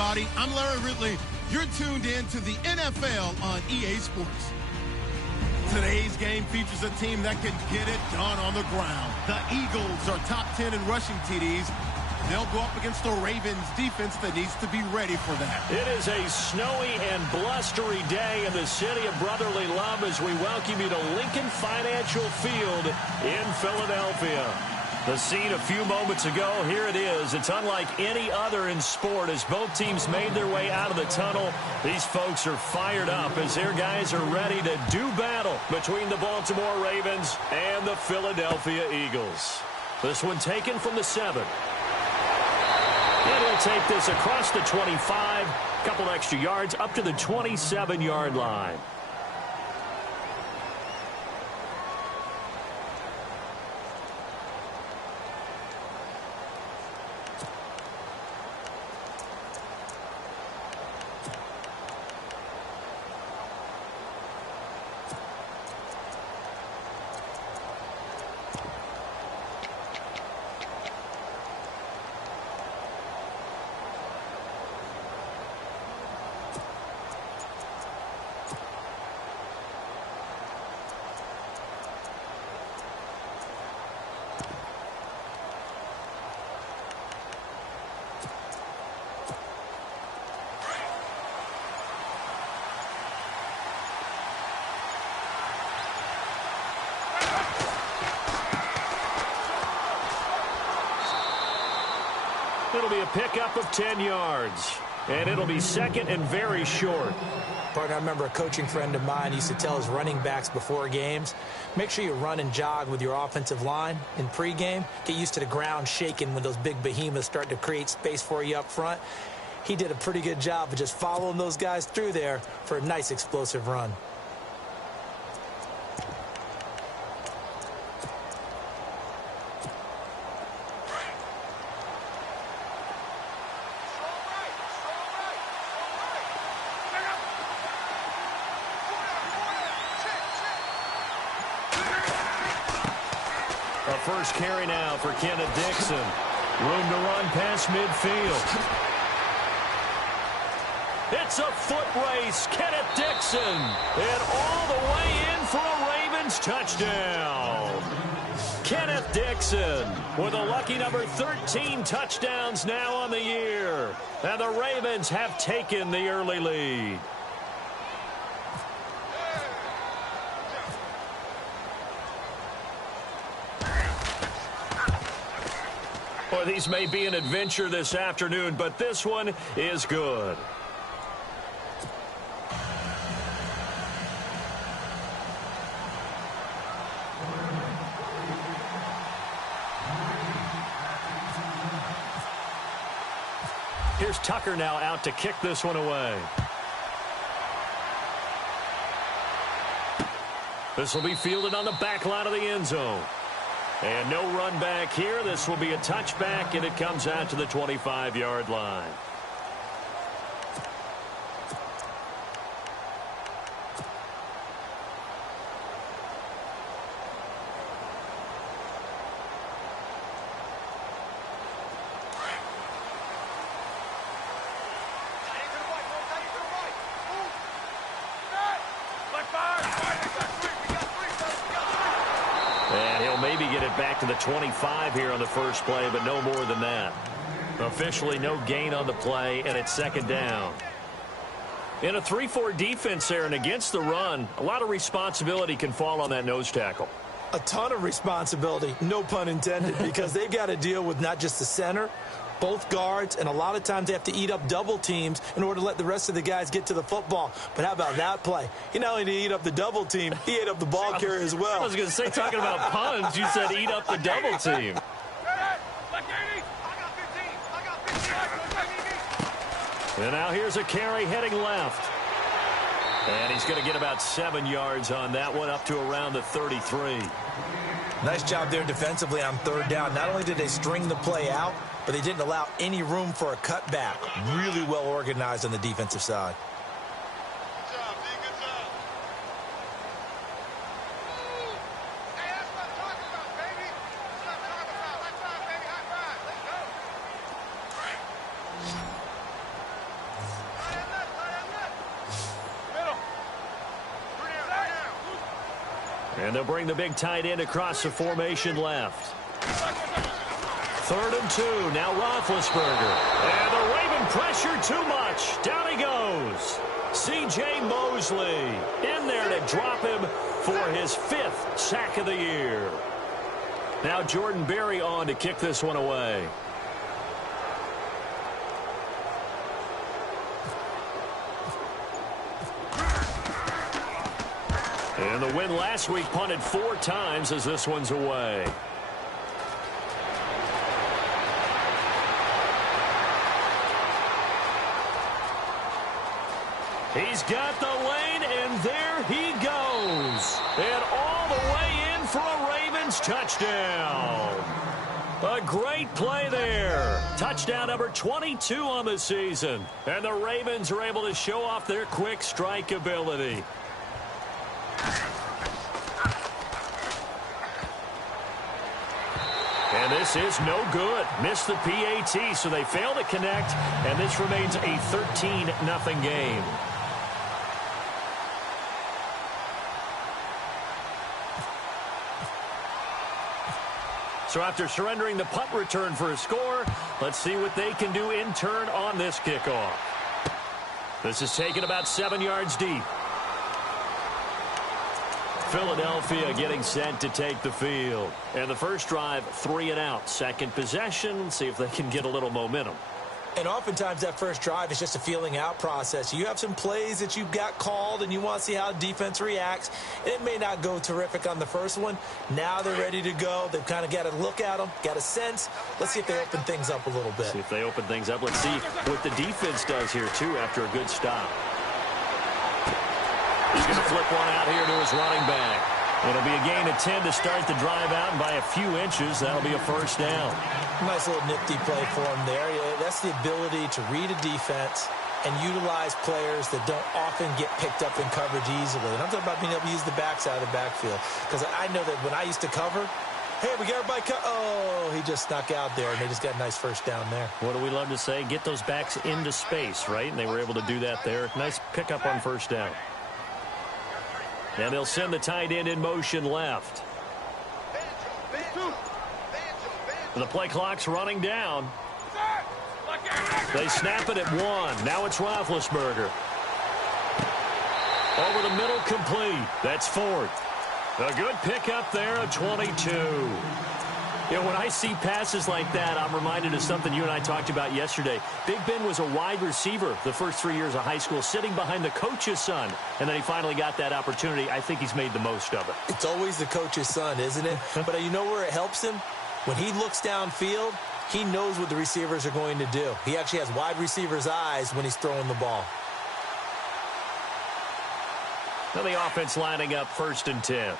everybody. I'm Larry Ridley. You're tuned in to the NFL on EA Sports. Today's game features a team that can get it done on the ground. The Eagles are top 10 in rushing TDs. They'll go up against the Ravens defense that needs to be ready for that. It is a snowy and blustery day in the city of brotherly love as we welcome you to Lincoln Financial Field in Philadelphia. The scene a few moments ago, here it is. It's unlike any other in sport as both teams made their way out of the tunnel. These folks are fired up as their guys are ready to do battle between the Baltimore Ravens and the Philadelphia Eagles. This one taken from the 7. And he'll take this across the 25, a couple extra yards up to the 27-yard line. It'll be a pickup of 10 yards. And it'll be second and very short. Partner, I remember a coaching friend of mine used to tell his running backs before games, make sure you run and jog with your offensive line in pregame. Get used to the ground shaking when those big behemoths start to create space for you up front. He did a pretty good job of just following those guys through there for a nice explosive run. First carry now for Kenneth Dixon. Room to run past midfield. It's a foot race. Kenneth Dixon. And all the way in for a Ravens touchdown. Kenneth Dixon with a lucky number 13 touchdowns now on the year. And the Ravens have taken the early lead. Well, these may be an adventure this afternoon, but this one is good. Here's Tucker now out to kick this one away. This will be fielded on the back line of the end zone. And no run back here. This will be a touchback, and it comes out to the 25-yard line. And he'll maybe get it back to the 25 here on the first play, but no more than that. Officially no gain on the play, and it's second down. In a 3-4 defense there and against the run, a lot of responsibility can fall on that nose tackle. A ton of responsibility, no pun intended, because they've got to deal with not just the center, both guards, and a lot of times they have to eat up double teams in order to let the rest of the guys get to the football. But how about that play? He not only did he eat up the double team, he ate up the ball carrier as well. I was going to say, talking about puns, you said eat up the double team. And now here's a carry heading left. And he's going to get about 7 yards on that one, up to around the 33. Nice job there defensively on third down. Not only did they string the play out, but they didn't allow any room for a cutback. Really well organized on the defensive side. Good job, D. Good job. Hey, that's what I'm talking about, baby. That's what I'm talking about. High five, baby. High five. Let's go. And they'll bring the big tight end across the formation left. 3rd and 2. Now Roethlisberger. And the Raven pressure too much. Down he goes. C.J. Mosley in there to drop him for his 5th sack of the year. Now Jordan Berry on to kick this one away. And the win last week punted 4 times as this one's away. He's got the lane, and there he goes. And all the way in for a Ravens touchdown. A great play there. Touchdown number 22 on the season. And the Ravens are able to show off their quick strike ability. And this is no good. Missed the PAT, so they fail to connect, and this remains a 13-0 game. So after surrendering the punt return for a score, let's see what they can do in turn on this kickoff. This is taken about 7 yards deep. Philadelphia getting set to take the field. And the first drive, 3 and out. Second possession, see if they can get a little momentum. And oftentimes that first drive is just a feeling out process. You have some plays that you've got called and you want to see how defense reacts. And it may not go terrific on the first one. Now they're ready to go. They've kind of got to look at them, got a sense. Let's see if they open things up a little bit. See if they open things up. Let's see what the defense does here, too, after a good stop. He's going to flip one out here to his running back. It'll be a gain of 10 to start the drive out, and by a few inches, that'll be a first down. Nice little nifty play for him there. That's the ability to read a defense and utilize players that don't often get picked up in coverage easily. And I'm talking about being able to use the backside of the backfield. Because I know that when I used to cover, hey, we got everybody oh, he just snuck out there, and they just got a nice first down there. What do we love to say? Get those backs into space, right? And they were able to do that there. Nice pickup on first down. And they'll send the tight end in motion left. The play clock's running down. They snap it at 1. Now it's Roethlisberger. Over the middle, complete. That's Ford. A good pickup there of 22. You know, when I see passes like that, I'm reminded of something you and I talked about yesterday. Big Ben was a wide receiver the first 3 years of high school, sitting behind the coach's son, and then he finally got that opportunity. I think he's made the most of it. It's always the coach's son, isn't it? But you know where it helps him? When he looks downfield, he knows what the receivers are going to do. He actually has wide receivers' eyes when he's throwing the ball. Now the offense lining up 1st and 10.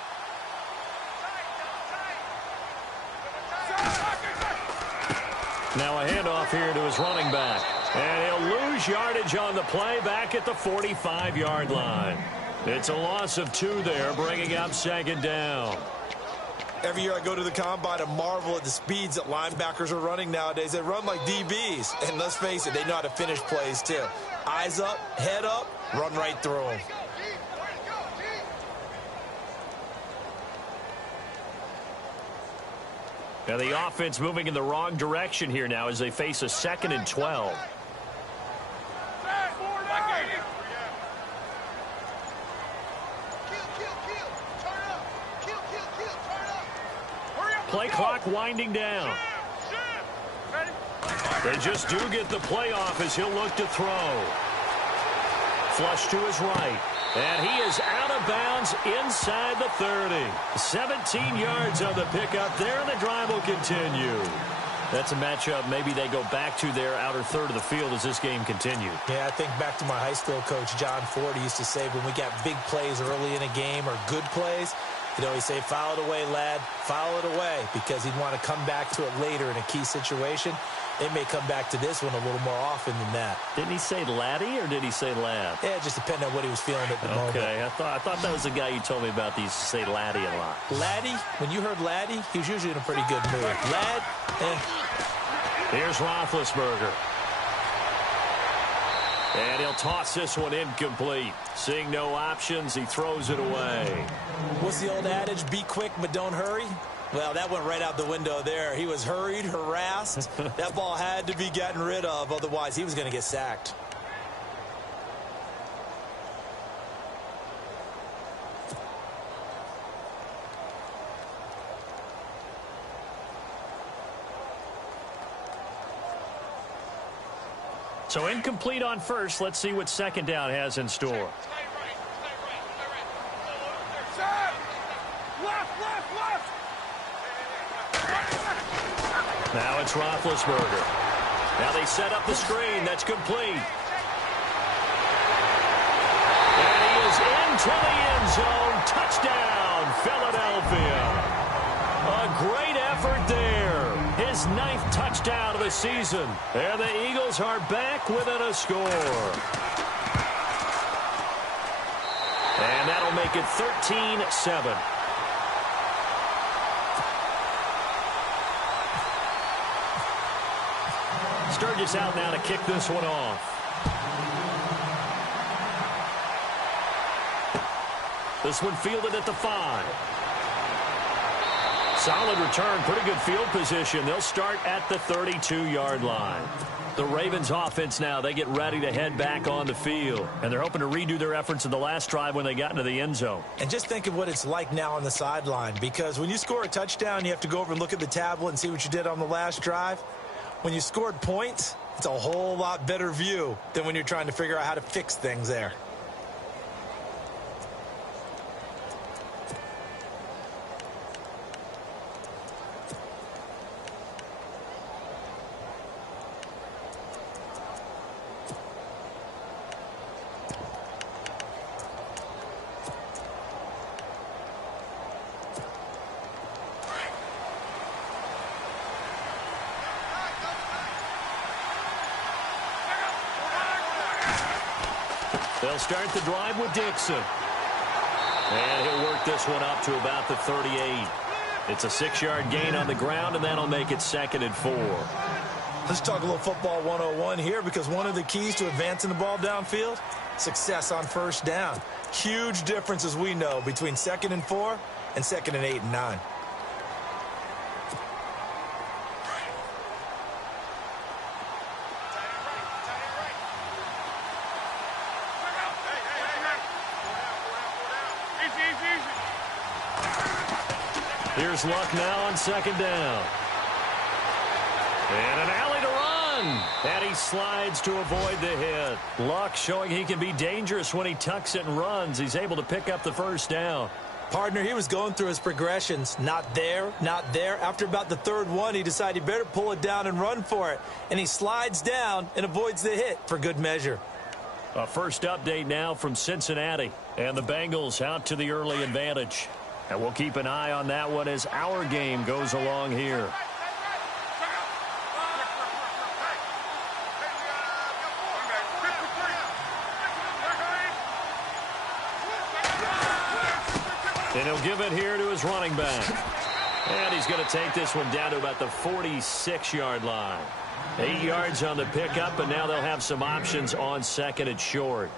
Now a handoff here to his running back. And he'll lose yardage on the play back at the 45-yard line. It's a loss of 2 there, bringing up 2nd down. Every year I go to the combine and marvel at the speeds that linebackers are running nowadays. They run like DBs. And let's face it, they know how to finish plays too. Eyes up, head up, run right through them. Now the offense moving in the wrong direction here now as they face a 2nd and 12. Play clock winding down. They just do get the play off as he'll look to throw. Flush to his right. And he is out of bounds inside the 30. 17 yards on the pickup there, and the drive will continue. That's a matchup maybe they go back to their outer third of the field as this game continues. Yeah, I think back to my high school coach, John Ford. He used to say when we got big plays early in a game or good plays, you know, he'd say, foul it away, lad, foul it away, because he'd want to come back to it later in a key situation. They may come back to this one a little more often than that. Didn't he say laddie or did he say lad? Yeah, it just depended on what he was feeling at the moment. Okay, I thought that was the guy you told me about that used to say laddie a lot. Laddie, when you heard laddie, he was usually in a pretty good mood. Lad, Here's Roethlisberger. And he'll toss this one incomplete. Seeing no options, he throws it away. What's the old adage? Be quick, but don't hurry. Well, that went right out the window there. He was hurried, harassed. That ball had to be gotten rid of. Otherwise, he was going to get sacked. So incomplete on first. Let's see what second down has in store. Left. Now it's Roethlisberger. Now they set up the screen. That's complete. And he is into the end zone. Touchdown, Philadelphia. A great effort there. His 9th touchdown of the season. And the Eagles are back within a score. And that'll make it 13-7. Sturgis out now to kick this one off. This one fielded at the 5. Solid return, pretty good field position. They'll start at the 32-yard line. The Ravens offense now, they get ready to head back on the field. And they're hoping to redo their efforts in the last drive when they got into the end zone. And just think of what it's like now on the sideline. Because when you score a touchdown, you have to go over and look at the tablet and see what you did on the last drive. When you scored points, it's a whole lot better view than when you're trying to figure out how to fix things there. They'll start the drive with Dixon. And he'll work this one up to about the 38. It's a 6-yard gain on the ground, and that'll make it 2nd and 4. Let's talk a little football 101 here, because one of the keys to advancing the ball downfield, success on first down. Huge difference, as we know, between 2nd and 4 and 2nd and 8 and 9. Here's Luck now on 2nd down. And an alley to run. And he slides to avoid the hit. Luck showing he can be dangerous when he tucks it and runs. He's able to pick up the first down. Partner, he was going through his progressions. Not there, not there. After about the 3rd one, he decided he better pull it down and run for it. And he slides down and avoids the hit for good measure. A first update now from Cincinnati. And the Bengals out to the early advantage. And we'll keep an eye on that one as our game goes along here. And he'll give it here to his running back. And he's going to take this one down to about the 46-yard line. 8 yards on the pickup, and now they'll have some options on 2nd and short.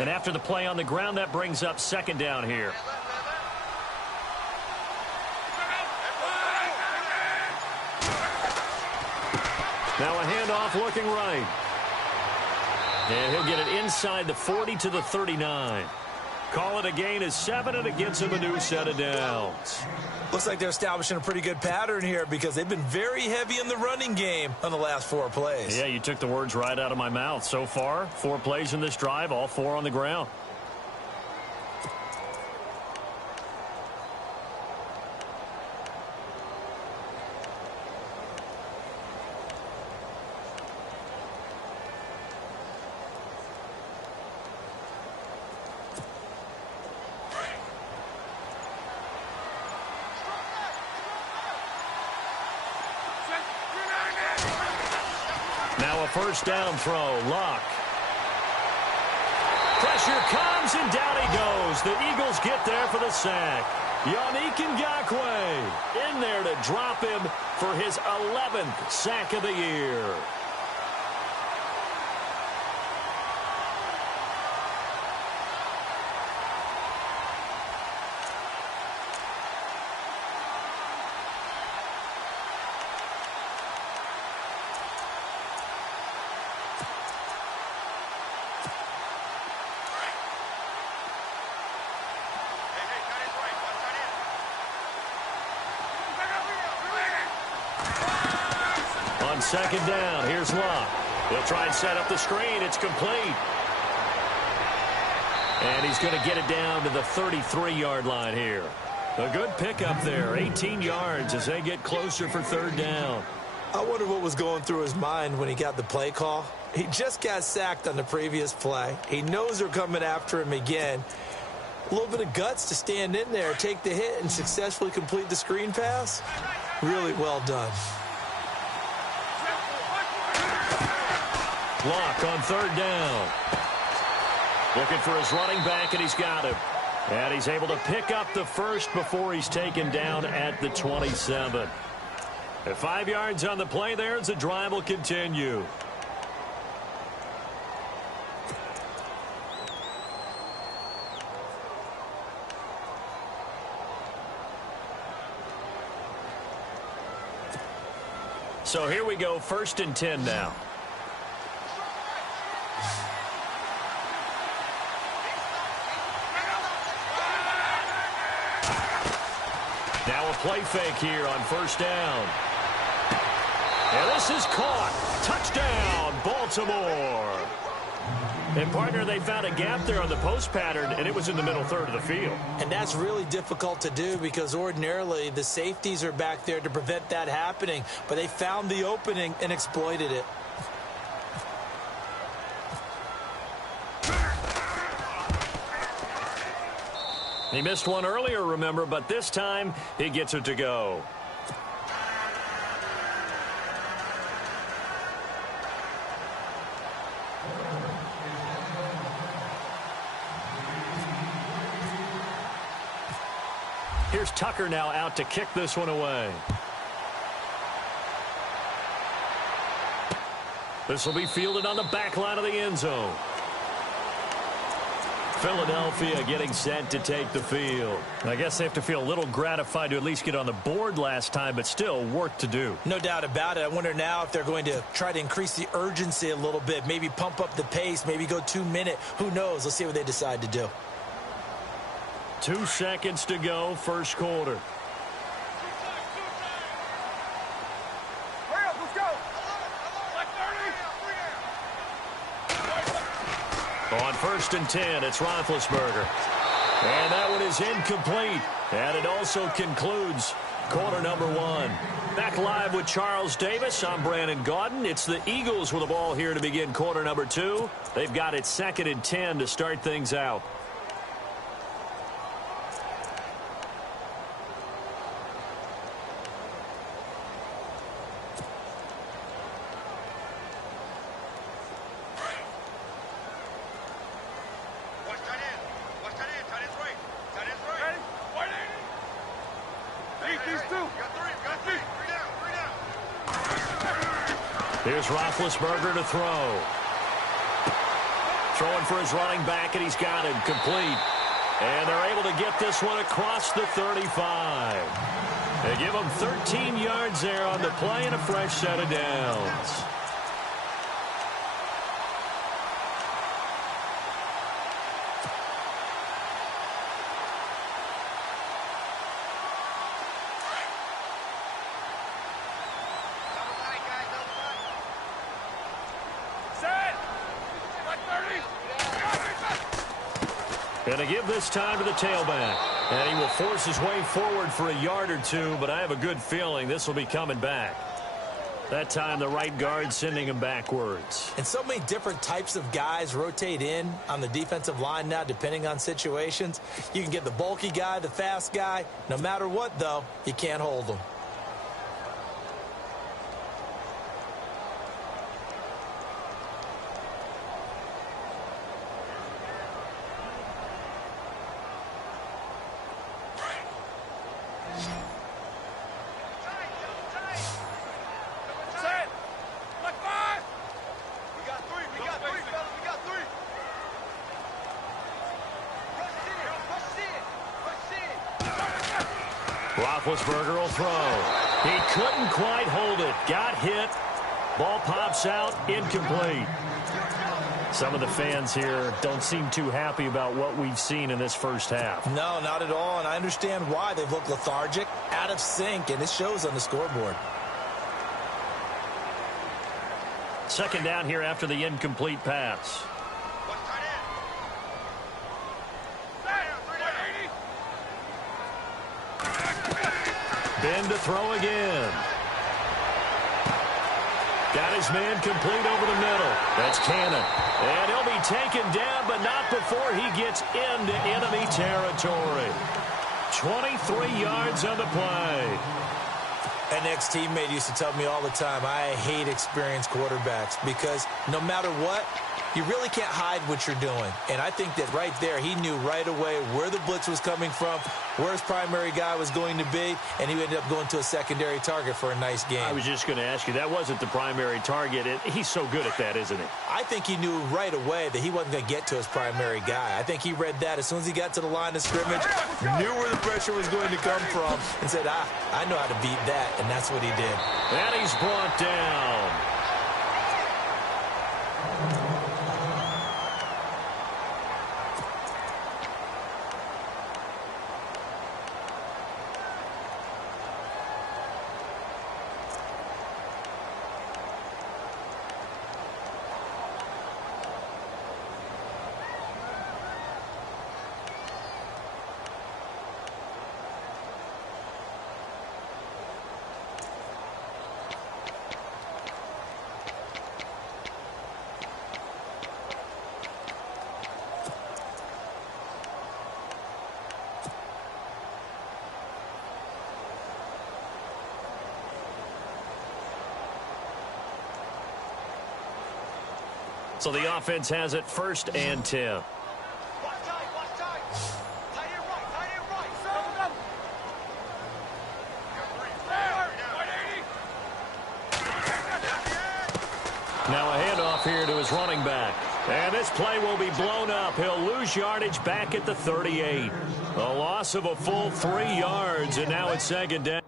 And after the play on the ground, that brings up 2nd down here. Now a handoff looking right. And he'll get it inside the 40 to the 39. Call it a gain of 7, and it gets him a new set of downs. Looks like they're establishing a pretty good pattern here, because they've been very heavy in the running game on the last 4 plays. Yeah, you took the words right out of my mouth. So far, 4 plays in this drive, all 4 on the ground. Now a first down throw. Luck. Pressure comes, and down he goes. The Eagles get there for the sack. Yannick Ngakoue in there to drop him for his 11th sack of the year. On second down, here's Luck. He'll try and set up the screen. It's complete. And he's going to get it down to the 33-yard line here. A good pickup there. 18 yards as they get closer for third down. I wonder what was going through his mind when he got the play call. He just got sacked on the previous play. He knows they're coming after him again. A little bit of guts to stand in there, take the hit, and successfully complete the screen pass. Really well done. Luck on third down. Looking for his running back, and he's got him. And he's able to pick up the first before he's taken down at the 27. At 5 yards on the play there as the drive will continue. So here we go, 1st and 10 now. Now a play fake here on first down. And this is caught. Touchdown, Baltimore. And, partner, they found a gap there on the post pattern, and it was in the middle third of the field. And that's really difficult to do because ordinarily the safeties are back there to prevent that happening. But they found the opening and exploited it. He missed one earlier, remember, but this time he gets it to go. Here's Tucker now out to kick this one away. This will be fielded on the back line of the end zone. Philadelphia getting set to take the field. I guess they have to feel a little gratified to at least get on the board last time, but still work to do. No doubt about it. I wonder now if they're going to try to increase the urgency a little bit, maybe pump up the pace, maybe go 2 minute. Who knows? Let's see what they decide to do. 2 seconds to go, first quarter. Hurry up, let's go. On 1st and 10, it's Roethlisberger. And that one is incomplete. And it also concludes quarter number 1. Back live with Charles Davis. I'm Brandon Gaudin. It's the Eagles with the ball here to begin quarter number 2. They've got it 2nd and 10 to start things out. Here's Roethlisberger to throw. Throwing for his running back, and he's got him complete. And they're able to get this one across the 35. They give him 13 yards there on the play and a fresh set of downs. And to give this time to the tailback. And he will force his way forward for a yard or two, but I have a good feeling this will be coming back. That time the right guard sending him backwards. And so many different types of guys rotate in on the defensive line now depending on situations. You can get the bulky guy, the fast guy. No matter what, though, you can't hold them. Roethlisberger will throw. He couldn't quite hold it. Got hit. Ball pops out. Incomplete. Some of the fans here don't seem too happy about what we've seen in this first half. No, not at all, and I understand why. They've looked lethargic, out of sync, and it shows on the scoreboard. Second down here after the incomplete pass. What's tight end? Ben to throw again. Got his man complete over the middle. That's Cannon. And he'll be taken down, but not before he gets into enemy territory. 23 yards on the play. An ex-teammate used to tell me all the time, I hate experienced quarterbacks because no matter what, you really can't hide what you're doing. And I think that right there, he knew right away where the blitz was coming from, where his primary guy was going to be, and he ended up going to a secondary target for a nice game. I was just going to ask you, that wasn't the primary target. He's so good at that, isn't he? I think he knew right away that he wasn't going to get to his primary guy. I think he read that as soon as he got to the line of scrimmage, knew where the pressure was going to come from, and said, I know how to beat that, and that's what he did. And he's brought down. So the offense has it 1st and 10. Watch tight. Tight end right. Go. Now a handoff here to his running back. And this play will be blown up. He'll lose yardage back at the 38. A loss of a full 3 yards, and now it's 2nd down.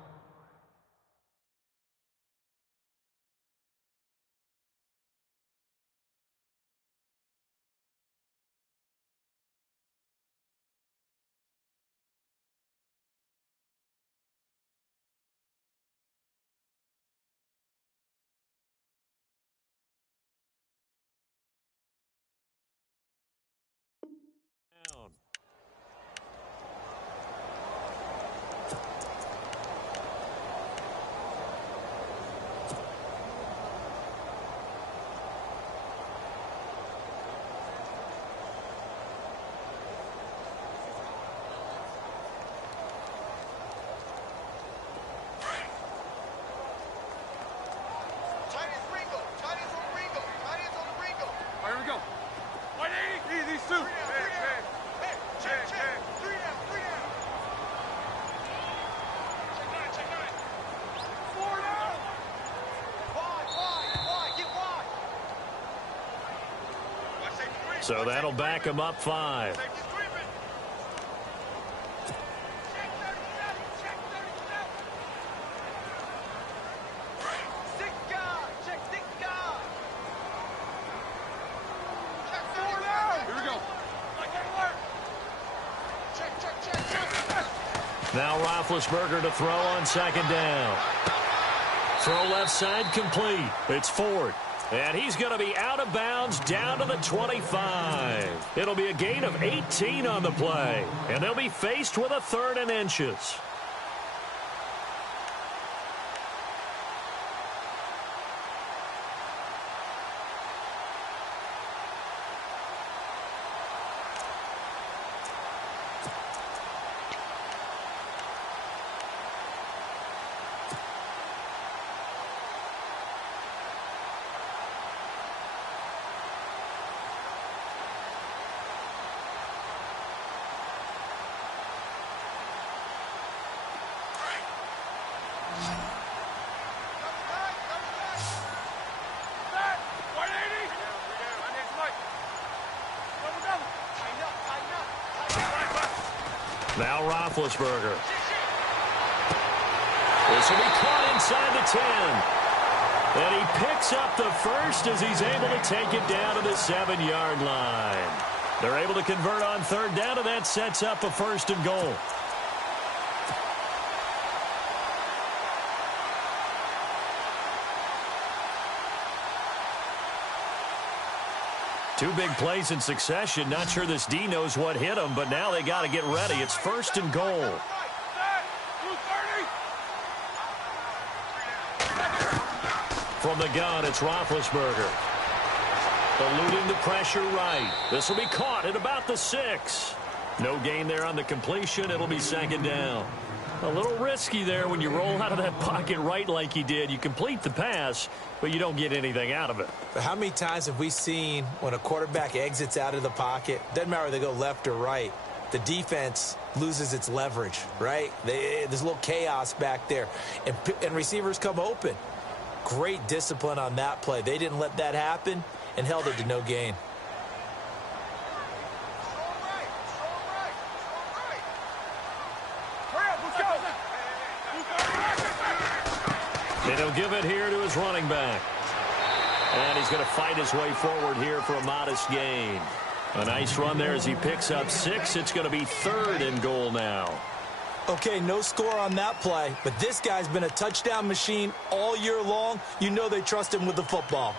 So that'll back him up 5. Now Roethlisberger to throw on 2nd down. Throw left side complete. It's Ford. And he's going to be out of bounds down to the 25. It'll be a gain of 18 on the play. And they'll be faced with a 3rd and inches. Now Roethlisberger. This will be caught inside the 10. And he picks up the first as he's able to take it down to the 7-yard line. They're able to convert on third down, and that sets up a 1st and goal. Two big plays in succession. Not sure this D knows what hit him, but now they got to get ready. It's 1st and goal. From the gun, it's Roethlisberger. Eluding the pressure right. This will be caught at about the 6. No gain there on the completion. It'll be 2nd down. A little risky there when you roll out of that pocket right like he did. You complete the pass, but you don't get anything out of it. But how many times have we seen when a quarterback exits out of the pocket, doesn't matter whether they go left or right, the defense loses its leverage, right? There's a little chaos back there, and receivers come open. Great discipline on that play. They didn't let that happen and held it to no gain. And he'll give it here to his running back. And he's going to fight his way forward here for a modest gain. A nice run there as he picks up 6. It's going to be 3rd and goal now. Okay, no score on that play, but this guy's been a touchdown machine all year long. You know they trust him with the football.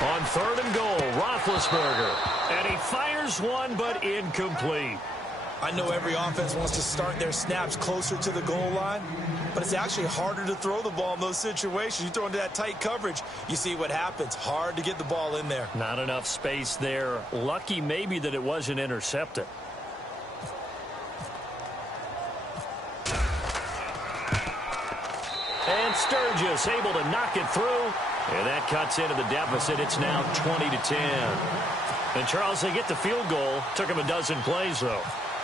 On 3rd and goal, Roethlisberger. And he fires one, but incomplete. I know every offense wants to start their snaps closer to the goal line, but it's actually harder to throw the ball in those situations. You throw into that tight coverage, you see what happens. Hard to get the ball in there. Not enough space there. Lucky maybe that it wasn't intercepted. And Sturgis able to knock it through. And that cuts into the deficit. It's now 20-10. And, Charles, they get the field goal. Took him a dozen plays, though.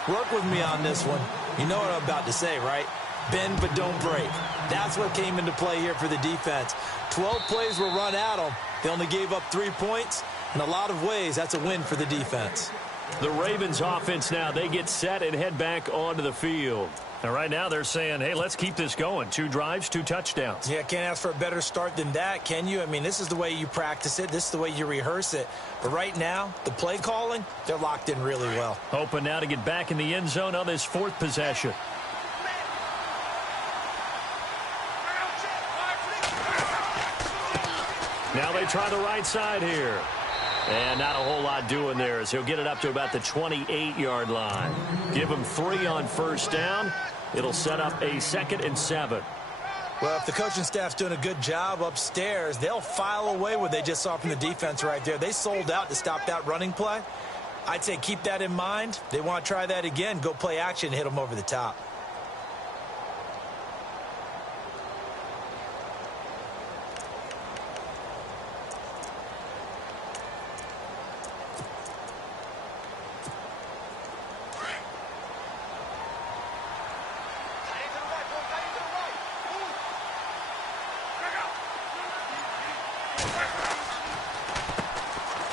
Work with me on this one. You know what I'm about to say, right? Bend but don't break. That's what came into play here for the defense. 12 plays were run at them. They only gave up 3 points. In a lot of ways, that's a win for the defense. The Ravens offense now, they get set and head back onto the field. And right now they're saying, hey, let's keep this going. 2 drives, 2 touchdowns. Yeah, can't ask for a better start than that, can you? I mean, this is the way you practice it. This is the way you rehearse it. But right now, the play calling, they're locked in really well. Hoping now to get back in the end zone on this 4th possession. Now they try the right side here. And not a whole lot doing there as he'll get it up to about the 28-yard line. Give him 3 on 1st down. It'll set up a 2nd and 7. Well, if the coaching staff's doing a good job upstairs, they'll file away what they just saw from the defense right there. They sold out to stop that running play. I'd say keep that in mind. They want to try that again. Go play action and hit them over the top.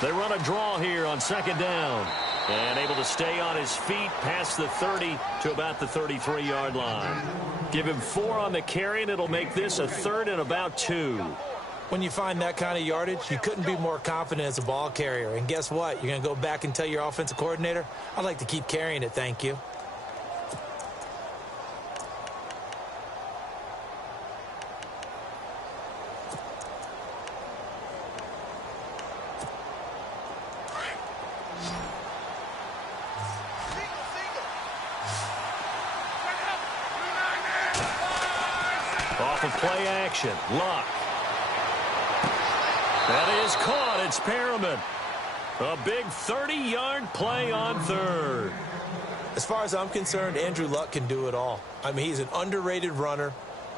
They run a draw here on 2nd down. And able to stay on his feet past the 30 to about the 33-yard line. Give him 4 on the carry, and it'll make this a 3rd and about 2. When you find that kind of yardage, you couldn't be more confident as a ball carrier. And guess what? You're going to go back and tell your offensive coordinator, I'd like to keep carrying it, thank you. Off of play action, Luck. That is caught. It's Perriman. A big 30-yard play on 3rd. As far as I'm concerned, Andrew Luck can do it all. I mean, he's an underrated runner,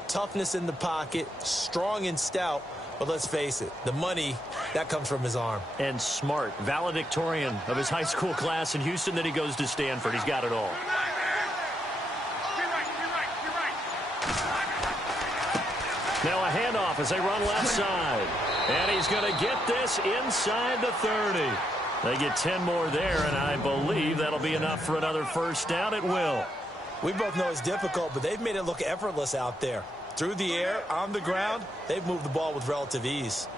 toughness in the pocket, strong and stout. But let's face it, the money, that comes from his arm. And smart, valedictorian of his high school class in Houston. Then he goes to Stanford. He's got it all. Now a handoff as they run left side. And he's going to get this inside the 30. They get 10 more there, and I believe that'll be enough for another first down. It will. We both know it's difficult, but they've made it look effortless out there. Through the air, on the ground, they've moved the ball with relative ease.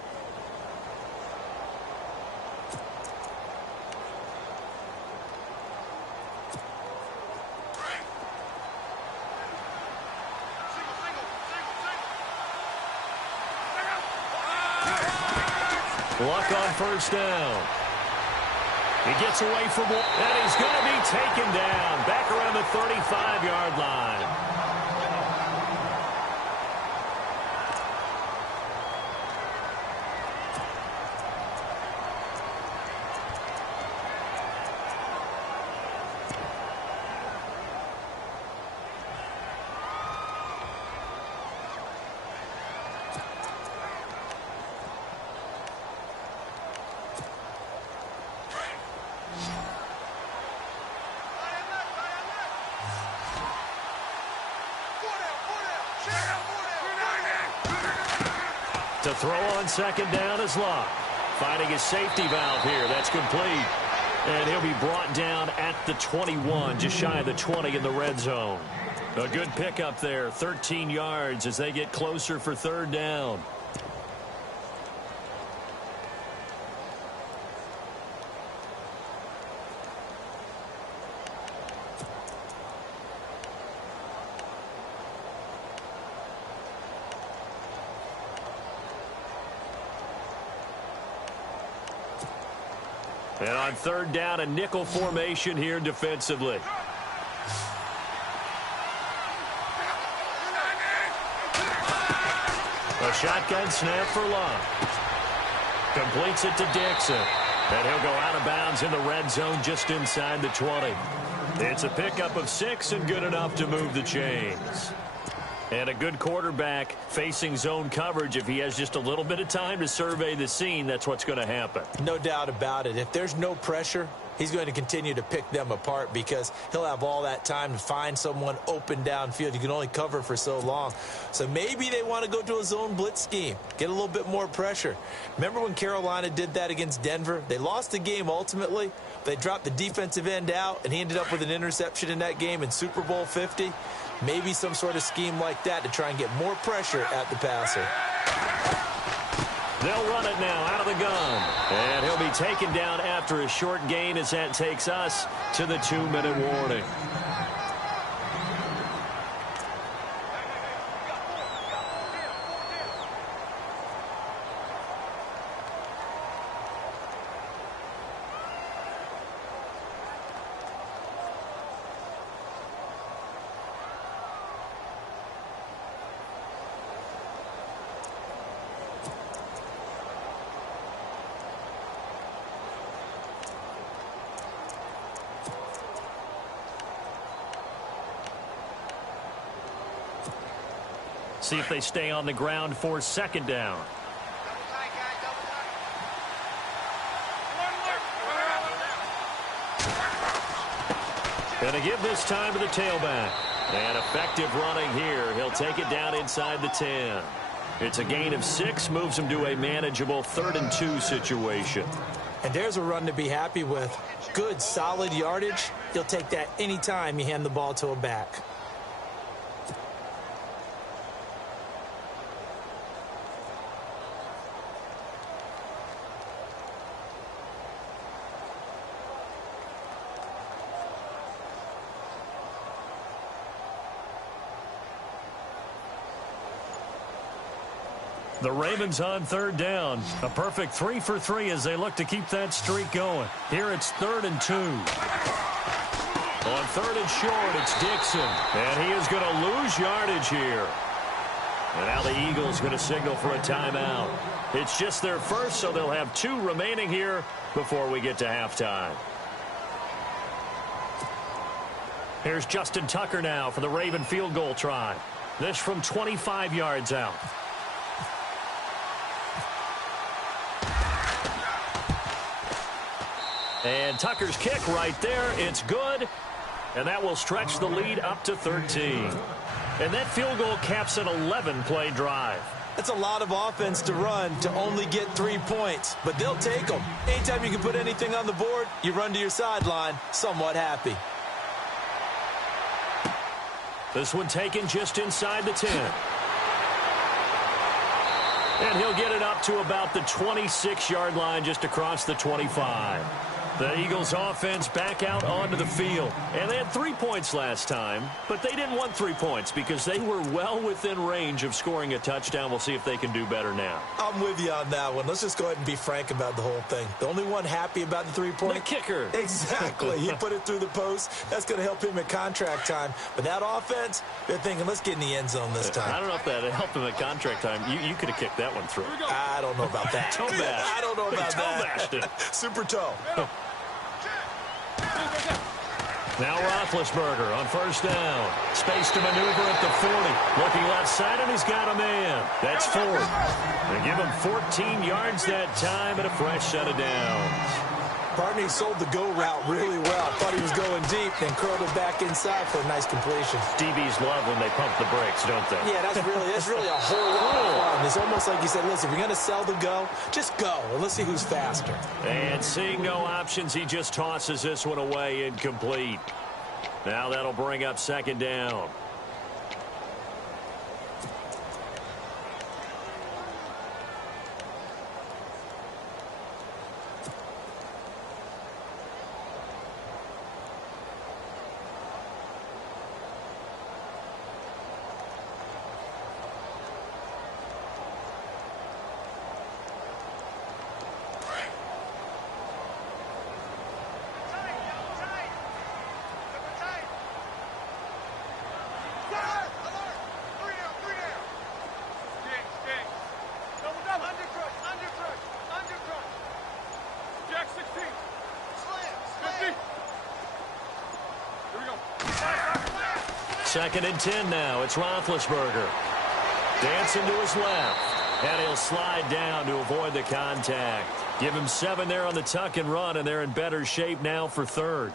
Luck on first down. He gets away from one, and he's going to be taken down back around the 35-yard line. To throw on second down is Locke. Finding his safety valve here. That's complete. And he'll be brought down at the 21, just shy of the 20 in the red zone. A good pickup there, 13 yards as they get closer for third down. And on third down, a nickel formation here defensively. A shotgun snap for Locke. Completes it to Dixon. And he'll go out of bounds in the red zone just inside the 20. It's a pickup of 6 and good enough to move the chains. And a good quarterback facing zone coverage. If he has just a little bit of time to survey the scene, that's what's going to happen. No doubt about it. If there's no pressure, he's going to continue to pick them apart because he'll have all that time to find someone open downfield. You can only cover for so long. So maybe they want to go to a zone blitz scheme, get a little bit more pressure. Remember when Carolina did that against Denver? They lost the game ultimately. They dropped the defensive end out, and he ended up with an interception in that game in Super Bowl 50. Maybe some sort of scheme like that to try and get more pressure at the passer. They'll run it now out of the gun. And he'll be taken down after a short gain as that takes us to the 2-minute warning. See if they stay on the ground for second down. Going to give this time to the tailback. And effective running here. He'll take it down inside the 10. It's a gain of 6, moves him to a manageable 3rd and 2 situation. And there's a run to be happy with. Good, solid yardage. He'll take that anytime you hand the ball to a back. The Ravens on third down. A perfect 3 for 3 as they look to keep that streak going. Here it's 3rd and 2. On 3rd and short, it's Dixon. And he is going to lose yardage here. And now the Eagles going to signal for a timeout. It's just their first, so they'll have 2 remaining here before we get to halftime. Here's Justin Tucker now for the Raven field goal try. This from 25 yards out. And Tucker's kick right there. It's good. And that will stretch the lead up to 13. And that field goal caps an 11-play drive. That's a lot of offense to run to only get 3 points, but they'll take them. Anytime you can put anything on the board, you run to your sideline somewhat happy. This one taken just inside the 10. And he'll get it up to about the 26-yard line, just across the 25. The Eagles offense back out onto the field. And they had 3 points last time, but they didn't want 3 points because they were well within range of scoring a touchdown. We'll see if they can do better now. I'm with you on that one. Let's just go ahead and be frank about the whole thing. The only one happy about the 3-point? The kicker. Exactly. He put it through the post. That's going to help him at contract time. But that offense, they're thinking, let's get in the end zone this time. I don't know if that helped him at contract time. You could have kicked that one through. I don't know about that. Toe bash. I don't know about toe that. Bashed it. Super toe. Now Roethlisberger on first down. Space to maneuver at the 40. Looking left side, and he's got a man. That's 4. They give him 14 yards that time and a fresh set of downs. Partner, he sold the go route really well. Thought he was going deep, then curled it back inside for a nice completion. DBs love when they pump the brakes, don't they? Yeah, that's really a whole lot of fun. It's almost like you said, listen, if you're going to sell the go, just go. And let's see who's faster. And seeing no options, he just tosses this one away incomplete. Now that'll bring up second down. Second and 10 now. It's Roethlisberger. Dancing to his left. And he'll slide down to avoid the contact. Give him 7 there on the tuck and run, and they're in better shape now for third.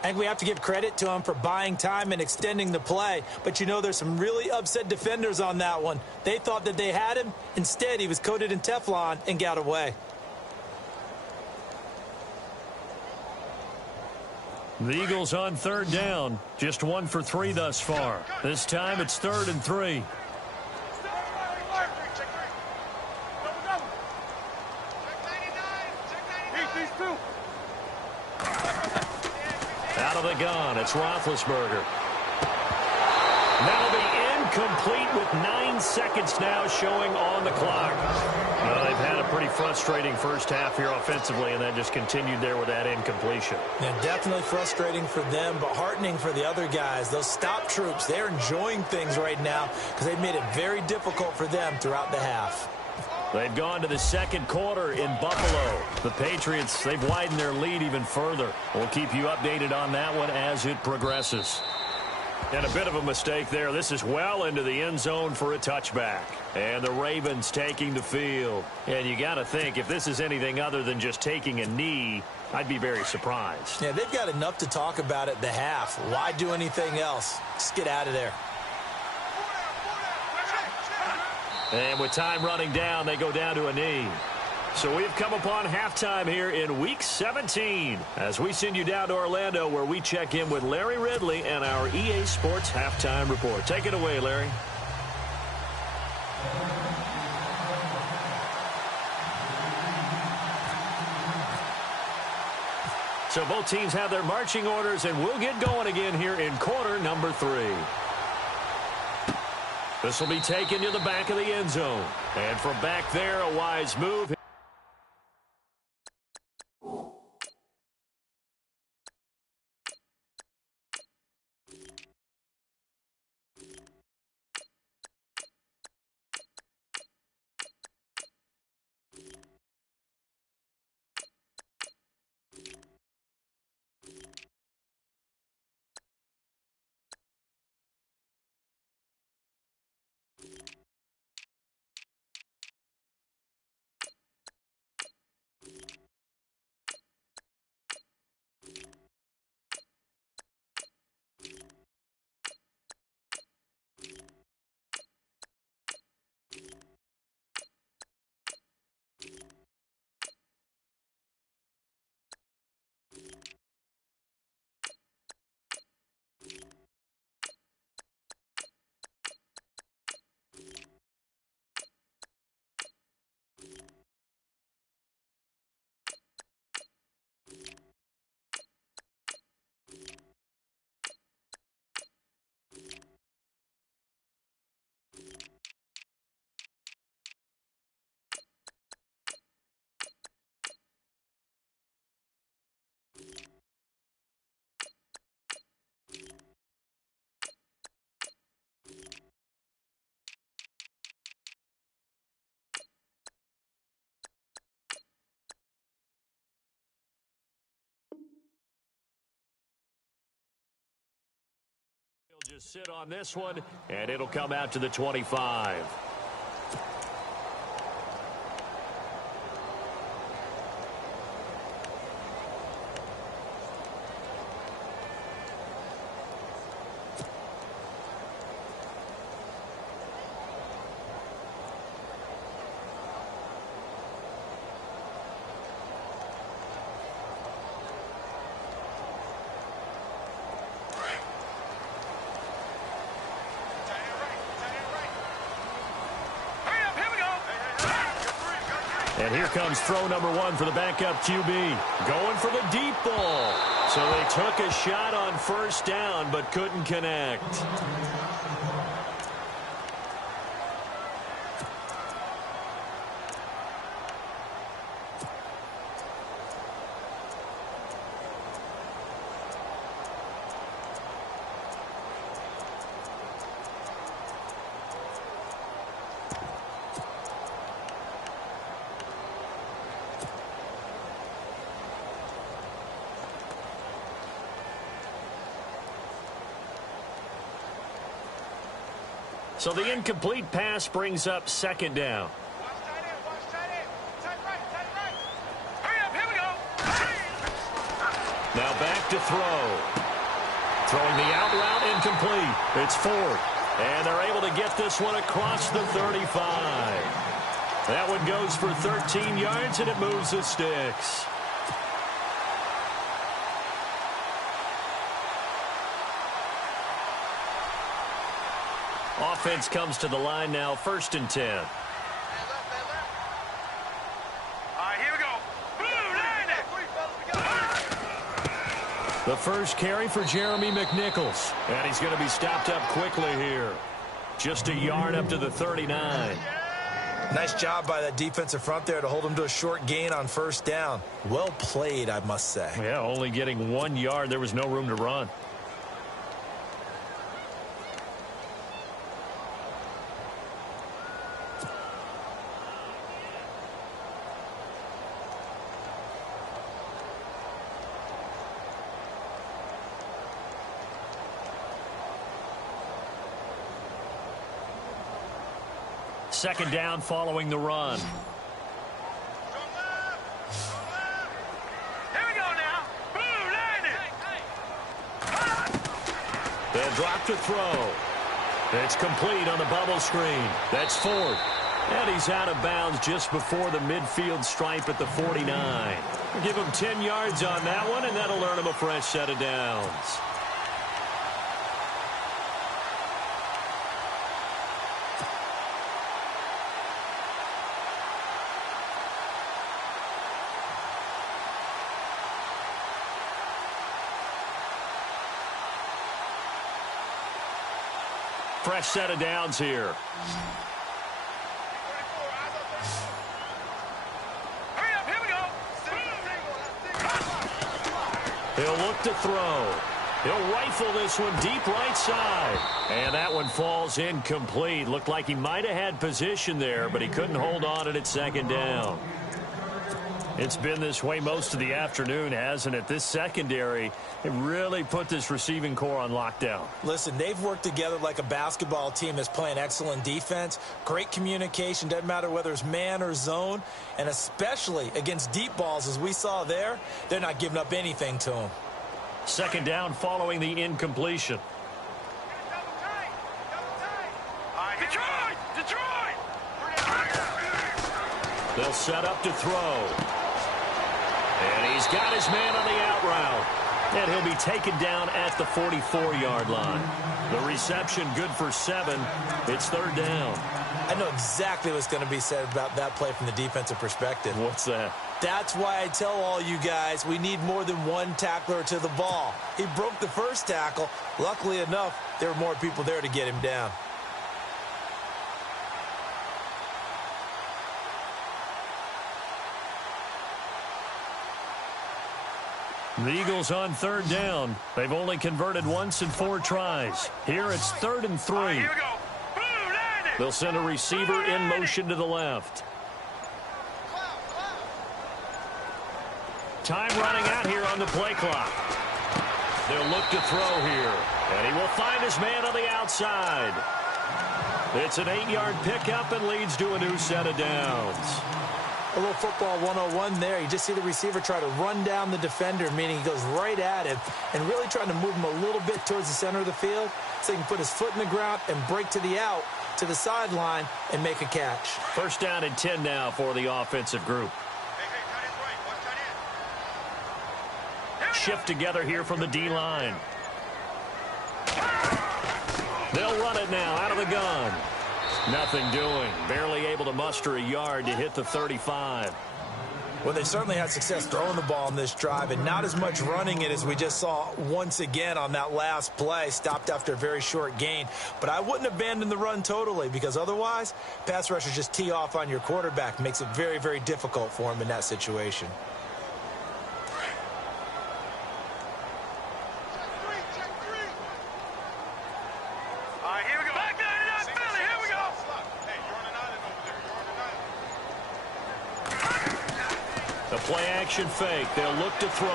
I think we have to give credit to him for buying time and extending the play. But, you know, there's some really upset defenders on that one. They thought that they had him. Instead, he was coated in Teflon and got away. The Eagles on third down. Just 1 for 3 thus far. This time it's 3rd and 3. Out of the gun, it's Roethlisberger. That'll be incomplete with 9 seconds now showing on the clock. Well, they've had a pretty frustrating first half here offensively, and that just continued there with that incompletion. Yeah, definitely frustrating for them, but heartening for the other guys. Those stop troops, they're enjoying things right now because they've made it very difficult for them throughout the half. They've gone to the second quarter in Buffalo. The Patriots, they've widened their lead even further. We'll keep you updated on that one as it progresses. And a bit of a mistake there. This is well into the end zone for a touchback. And the Ravens taking the field. And you got to think, if this is anything other than just taking a knee, I'd be very surprised. Yeah, they've got enough to talk about at the half. Why do anything else? Just get out of there. And with time running down, they go down to a knee. So we've come upon halftime here in Week 17 as we send you down to Orlando where we check in with Larry Ridley and our EA Sports Halftime Report. Take it away, Larry. So both teams have their marching orders, and we'll get going again here in quarter number 3. This will be taken to the back of the end zone. And from back there, a wise move. just sit on this one, and it'll come out to the 25. And here comes throw number one for the backup QB. Going for the deep ball. So they took a shot on first down but couldn't connect. So the incomplete pass brings up second down. Watch tight end, watch tight end. Tight right, tight right. Hurry up, here we go. Now back to throw. Throwing the out route incomplete. It's fourth. And they're able to get this one across the 35. That one goes for 13 yards, and it moves the sticks. Offense comes to the line now, 1st and 10. Man left, man left. All right, here we go. Blue line it. The first carry for Jeremy McNichols. And he's going to be stopped up quickly here. Just a yard up to the 39. Nice job by that defensive front there to hold him to a short gain on first down. Well played, I must say. Yeah, only getting 1 yard. There was no room to run. Second down following the run. Here we go now. Blue line it. They'll drop to throw. It's complete on the bubble screen. That's fourth. And he's out of bounds just before the midfield stripe at the 49. Give him 10 yards on that one, and that'll earn him a fresh set of downs. Fresh set of downs here. 44, eyes up there. Hurry up, here we go. He'll look to throw. He'll rifle this one deep right side. And that one falls incomplete. Looked like he might have had position there, but he couldn't hold on at second down. It's been this way most of the afternoon, hasn't it? This secondary, it really put this receiving core on lockdown. Listen, they've worked together like a basketball team that's playing excellent defense. Great communication, doesn't matter whether it's man or zone. And especially against deep balls, as we saw there, they're not giving up anything to them. Second down following the incompletion. Double tight. All right, Detroit! Detroit! They'll set up to throw. And he's got his man on the out route. And he'll be taken down at the 44-yard line. The reception good for 7. It's third down. I know exactly what's going to be said about that play from the defensive perspective. What's that? That's why I tell all you guys we need more than one tackler to the ball. He broke the first tackle. Luckily enough, there were more people there to get him down. The Eagles on third down. They've only converted once in 4 tries. Here it's 3rd and 3. Here we go. Blue line it. They'll send a receiver in motion to the left. Time running out here on the play clock. They'll look to throw here. And he will find his man on the outside. It's an 8-yard pickup and leads to a new set of downs. A little football 101 there. You just see the receiver try to run down the defender, meaning he goes right at him and really trying to move him a little bit towards the center of the field so he can put his foot in the ground and break to the out, to the sideline, and make a catch. First down and 10 now for the offensive group. Shift together here from the D-line. They'll run it now out of the gun. Nothing doing. Barely able to muster a yard to hit the 35. Well, they certainly had success throwing the ball in this drive and not as much running it as we just saw once again on that last play. Stopped after a very short gain. But I wouldn't abandon the run totally because otherwise, pass rushers just tee off on your quarterback. Makes it very, very difficult for him in that situation. Play-action fake. They'll look to throw.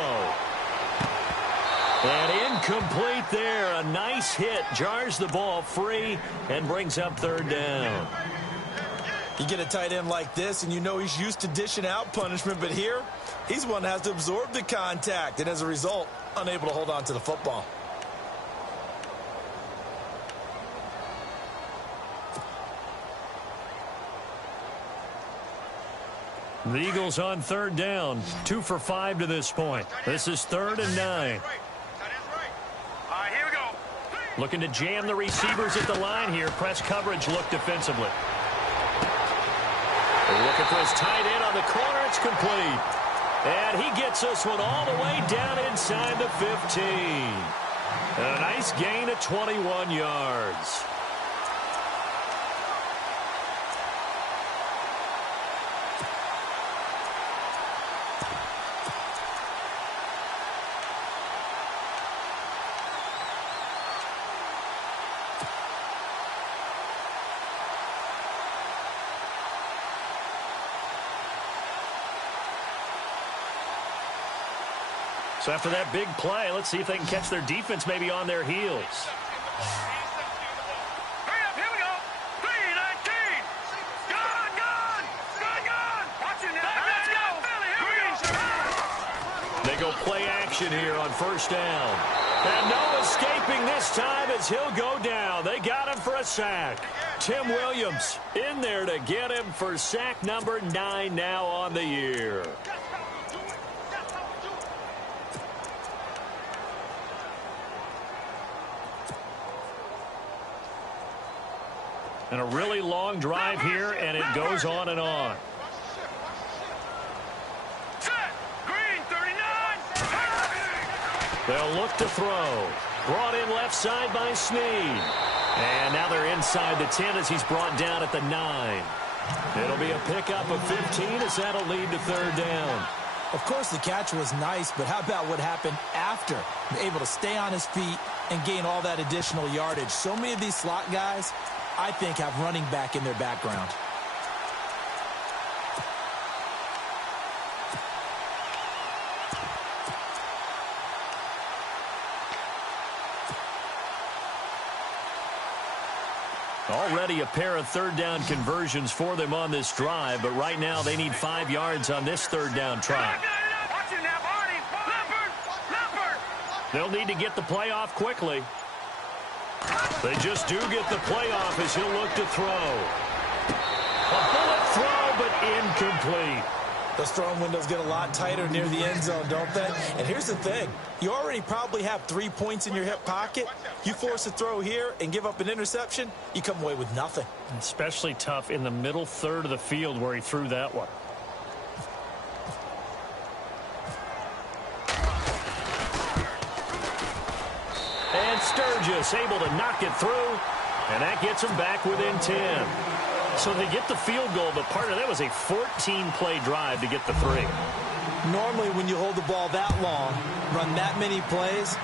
And incomplete there. A nice hit. Jars the ball free and brings up third down. You get a tight end like this, and you know he's used to dishing out punishment, but here, he's one that has to absorb the contact, and as a result, unable to hold on to the football. The Eagles on third down. 2 for 5 to this point. This is 3rd and 9. Looking to jam the receivers at the line here. Press coverage look defensively. They're looking for his tight end on the corner. It's complete. And he gets this one all the way down inside the 15. And a nice gain of 21 yards. So after that big play, let's see if they can catch their defense maybe on their heels. Hurry up, here we go. 3-19. Gone, gone. Gone, gone. Watch it now. Let's go. Philly, here we go. They go play action here on first down. And no escaping this time as he'll go down. They got him for a sack. Tim Williams in there to get him for sack number 9 now on the year. And a really long drive here, and it goes on and on. Set. Green, 39. They'll look to throw. Brought in left side by Snead. And now they're inside the 10 as he's brought down at the 9. It'll be a pickup of 15 as that'll lead to third down. Of course, the catch was nice, but how about what happened after? Able to stay on his feet and gain all that additional yardage. So many of these slot guys, I think, have running back in their background. Already a pair of third down conversions for them on this drive, but right now they need 5 yards on this third down try. They'll need to get the play off quickly. They just do get the play off as he'll look to throw. A bullet throw, but incomplete. Those throwing windows get a lot tighter near the end zone, don't they? And here's the thing. You already probably have 3 points in your hip pocket. You force a throw here and give up an interception, you come away with nothing. Especially tough in the middle third of the field where he threw that one. And Sturgis able to knock it through, and that gets him back within 10. So they get the field goal, but part of that was a 14-play drive to get the 3. Normally, when you hold the ball that long, run that many plays,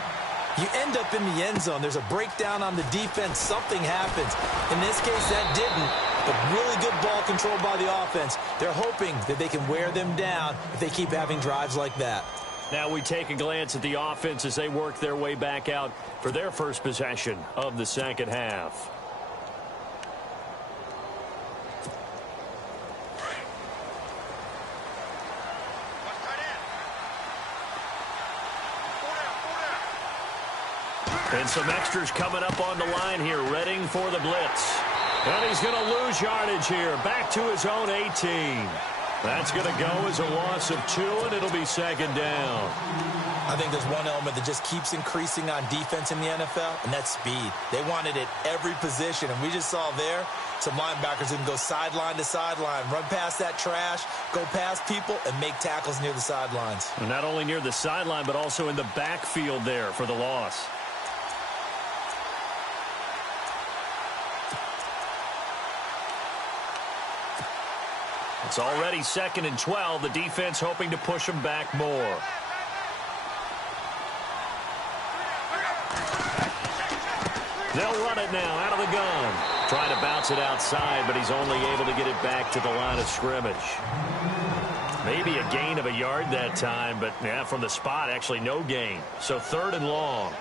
you end up in the end zone. There's a breakdown on the defense. Something happens. In this case, that didn't, but really good ball control by the offense. They're hoping that they can wear them down if they keep having drives like that. Now we take a glance at the offense as they work their way back out for their first possession of the second half. And some extras coming up on the line here, readying for the blitz. And he's going to lose yardage here, back to his own 18. That's going to go as a loss of 2, and it'll be second down. I think there's one element that just keeps increasing on defense in the NFL, and that's speed. They want it at every position, and we just saw there some linebackers who can go sideline to sideline, run past that trash, go past people, and make tackles near the sidelines. And not only near the sideline, but also in the backfield there for the loss. It's already 2nd and 12. The defense hoping to push them back more. They'll run it now out of the gun. Trying to bounce it outside, but he's only able to get it back to the line of scrimmage. Maybe a gain of a yard that time, but yeah, from the spot, actually no gain. So 3rd and long.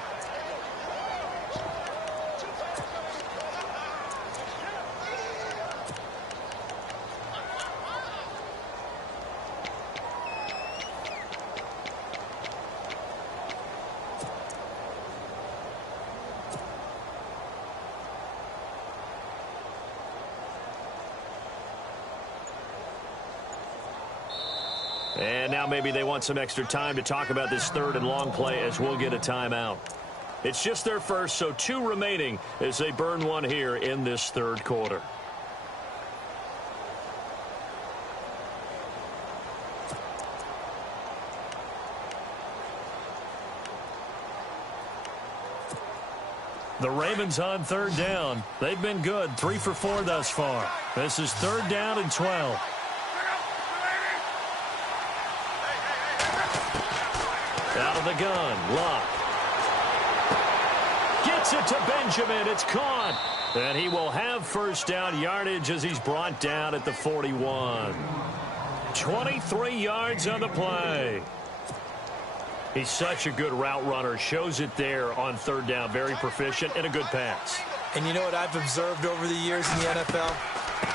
And now maybe they want some extra time to talk about this 3rd and long play as we'll get a timeout. It's just their first, so 2 remaining as they burn one here in this 3rd quarter. The Ravens on 3rd down. They've been good, 3 for 4 thus far. This is 3rd down and 12. Out of the gun, Luck. Gets it to Benjamin. It's caught. And he will have first down yardage as he's brought down at the 41. 23 yards on the play. He's such a good route runner. Shows it there on 3rd down. Very proficient and a good pass. And you know what I've observed over the years in the NFL?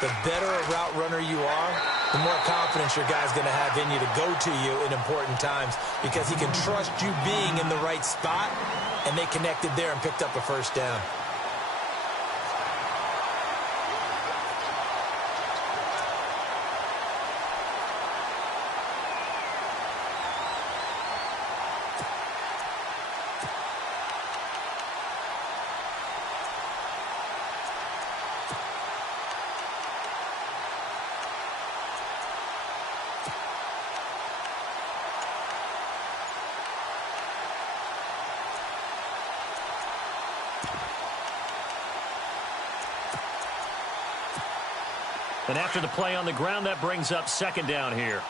The better a route runner you are, the more confidence your guy's going to have in you to go to you in important times because he can trust you being in the right spot, and they connected there and picked up a first down. And after the play on the ground, that brings up 2nd down here.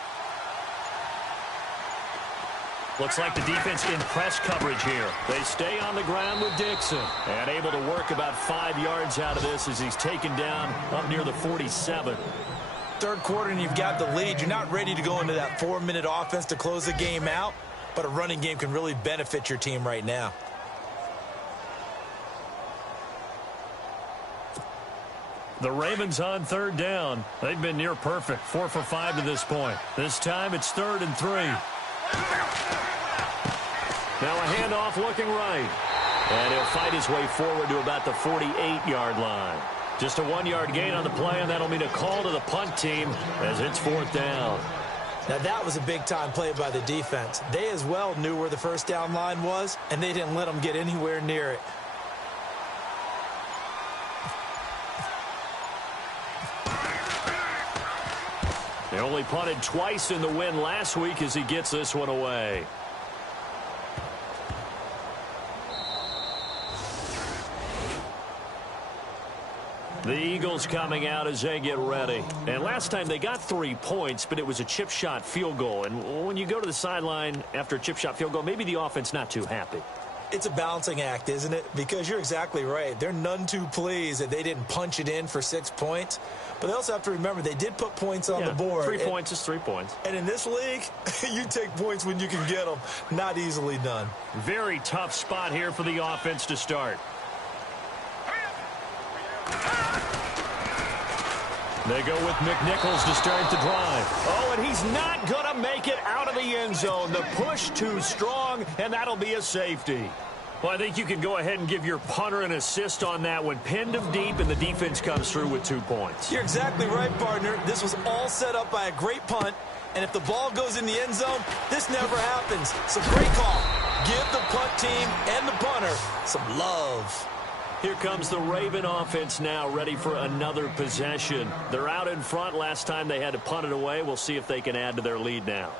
Looks like the defense in press coverage here. They stay on the ground with Dixon. And able to work about 5 yards out of this as he's taken down up near the 47. 3rd quarter and you've got the lead. You're not ready to go into that 4-minute offense to close the game out, but a running game can really benefit your team right now. The Ravens on 3rd down. They've been near perfect. 4 for 5 to this point. This time it's 3rd and 3. Now a handoff looking right. And he'll fight his way forward to about the 48-yard line. Just a 1-yard gain on the play, and that'll mean a call to the punt team as it's 4th down. Now that was a big-time play by the defense. They as well knew where the first down line was, and they didn't let them get anywhere near it. They only punted twice in the win last week as he gets this one away. The Eagles coming out as they get ready. And last time they got 3 points, but it was a chip shot field goal. And when you go to the sideline after a chip shot field goal, maybe the offense not too happy. It's a balancing act, isn't it? Because you're exactly right. They're none too pleased that they didn't punch it in for 6 points. But they also have to remember they did put points on the board. 3 points is 3 points. And in this league, you take points when you can get them. Not easily done. Very tough spot here for the offense to start. They go with McNichols to start the drive. Oh, and he's not going to make it out of the end zone. The push too strong, and that'll be a safety. Well, I think you can go ahead and give your punter an assist on that one. Pinned him deep, and the defense comes through with 2 points. You're exactly right, partner. This was all set up by a great punt, and if the ball goes in the end zone, this never happens. So great call. Give the punt team and the punter some love. Here comes the Raven offense now, ready for another possession. They're out in front. Last time they had to punt it away. We'll see if they can add to their lead now.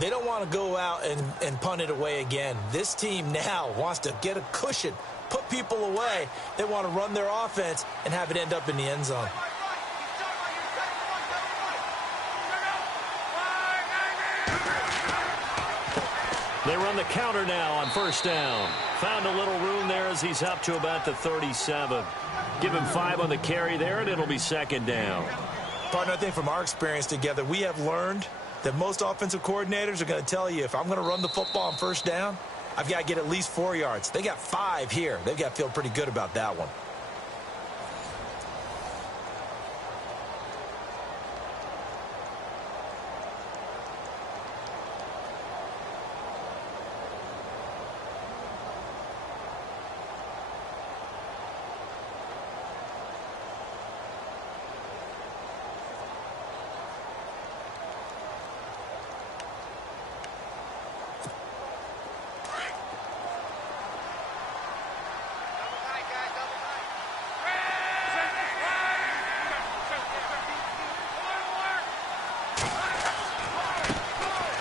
They don't want to go out and punt it away again. This team now wants to get a cushion, put people away. They want to run their offense and have it end up in the end zone. They run the counter now on first down. Found a little room there as he's up to about the 37. Give him 5 on the carry there, and it'll be second down. Partner, I think from our experience together, we have learned that most offensive coordinators are going to tell you, if I'm going to run the football on first down, I've got to get at least 4 yards. They got 5 here. They've got to feel pretty good about that one.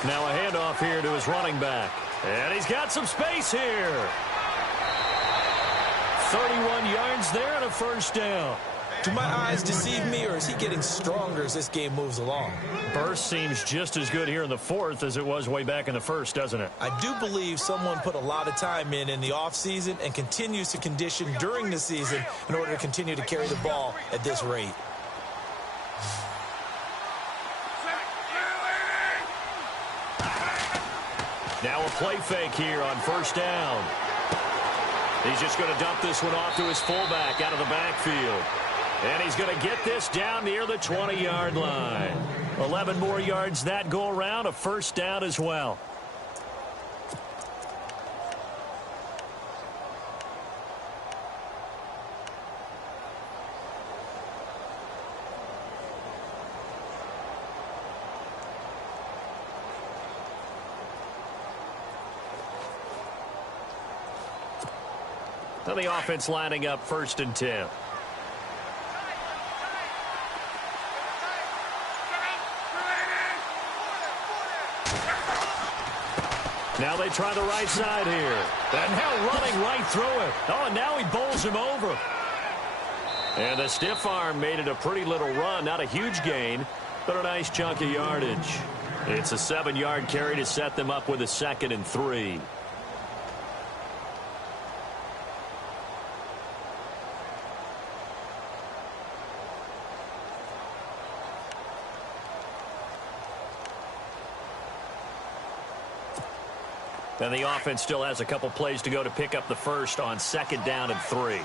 Now a handoff here to his running back. And he's got some space here. 31 yards there and a first down. Do my eyes deceive me, or is he getting stronger as this game moves along? Burst seems just as good here in the fourth as it was way back in the first, doesn't it? I do believe someone put a lot of time in the offseason and continues to condition during the season in order to continue to carry the ball at this rate. Now a play fake here on first down. He's just going to dump this one off to his fullback out of the backfield. And he's going to get this down near the 20-yard line. 11 more yards that go around, a first down as well. Now the offense lining up first and 10. Now they try the right side here. And now running right through it. Oh, and now he bowls him over. And the stiff arm made it a pretty little run. Not a huge gain, but a nice chunk of yardage. It's a 7-yard carry to set them up with a 2nd and 3. And the offense still has a couple plays to go to pick up the first on 2nd down and 3.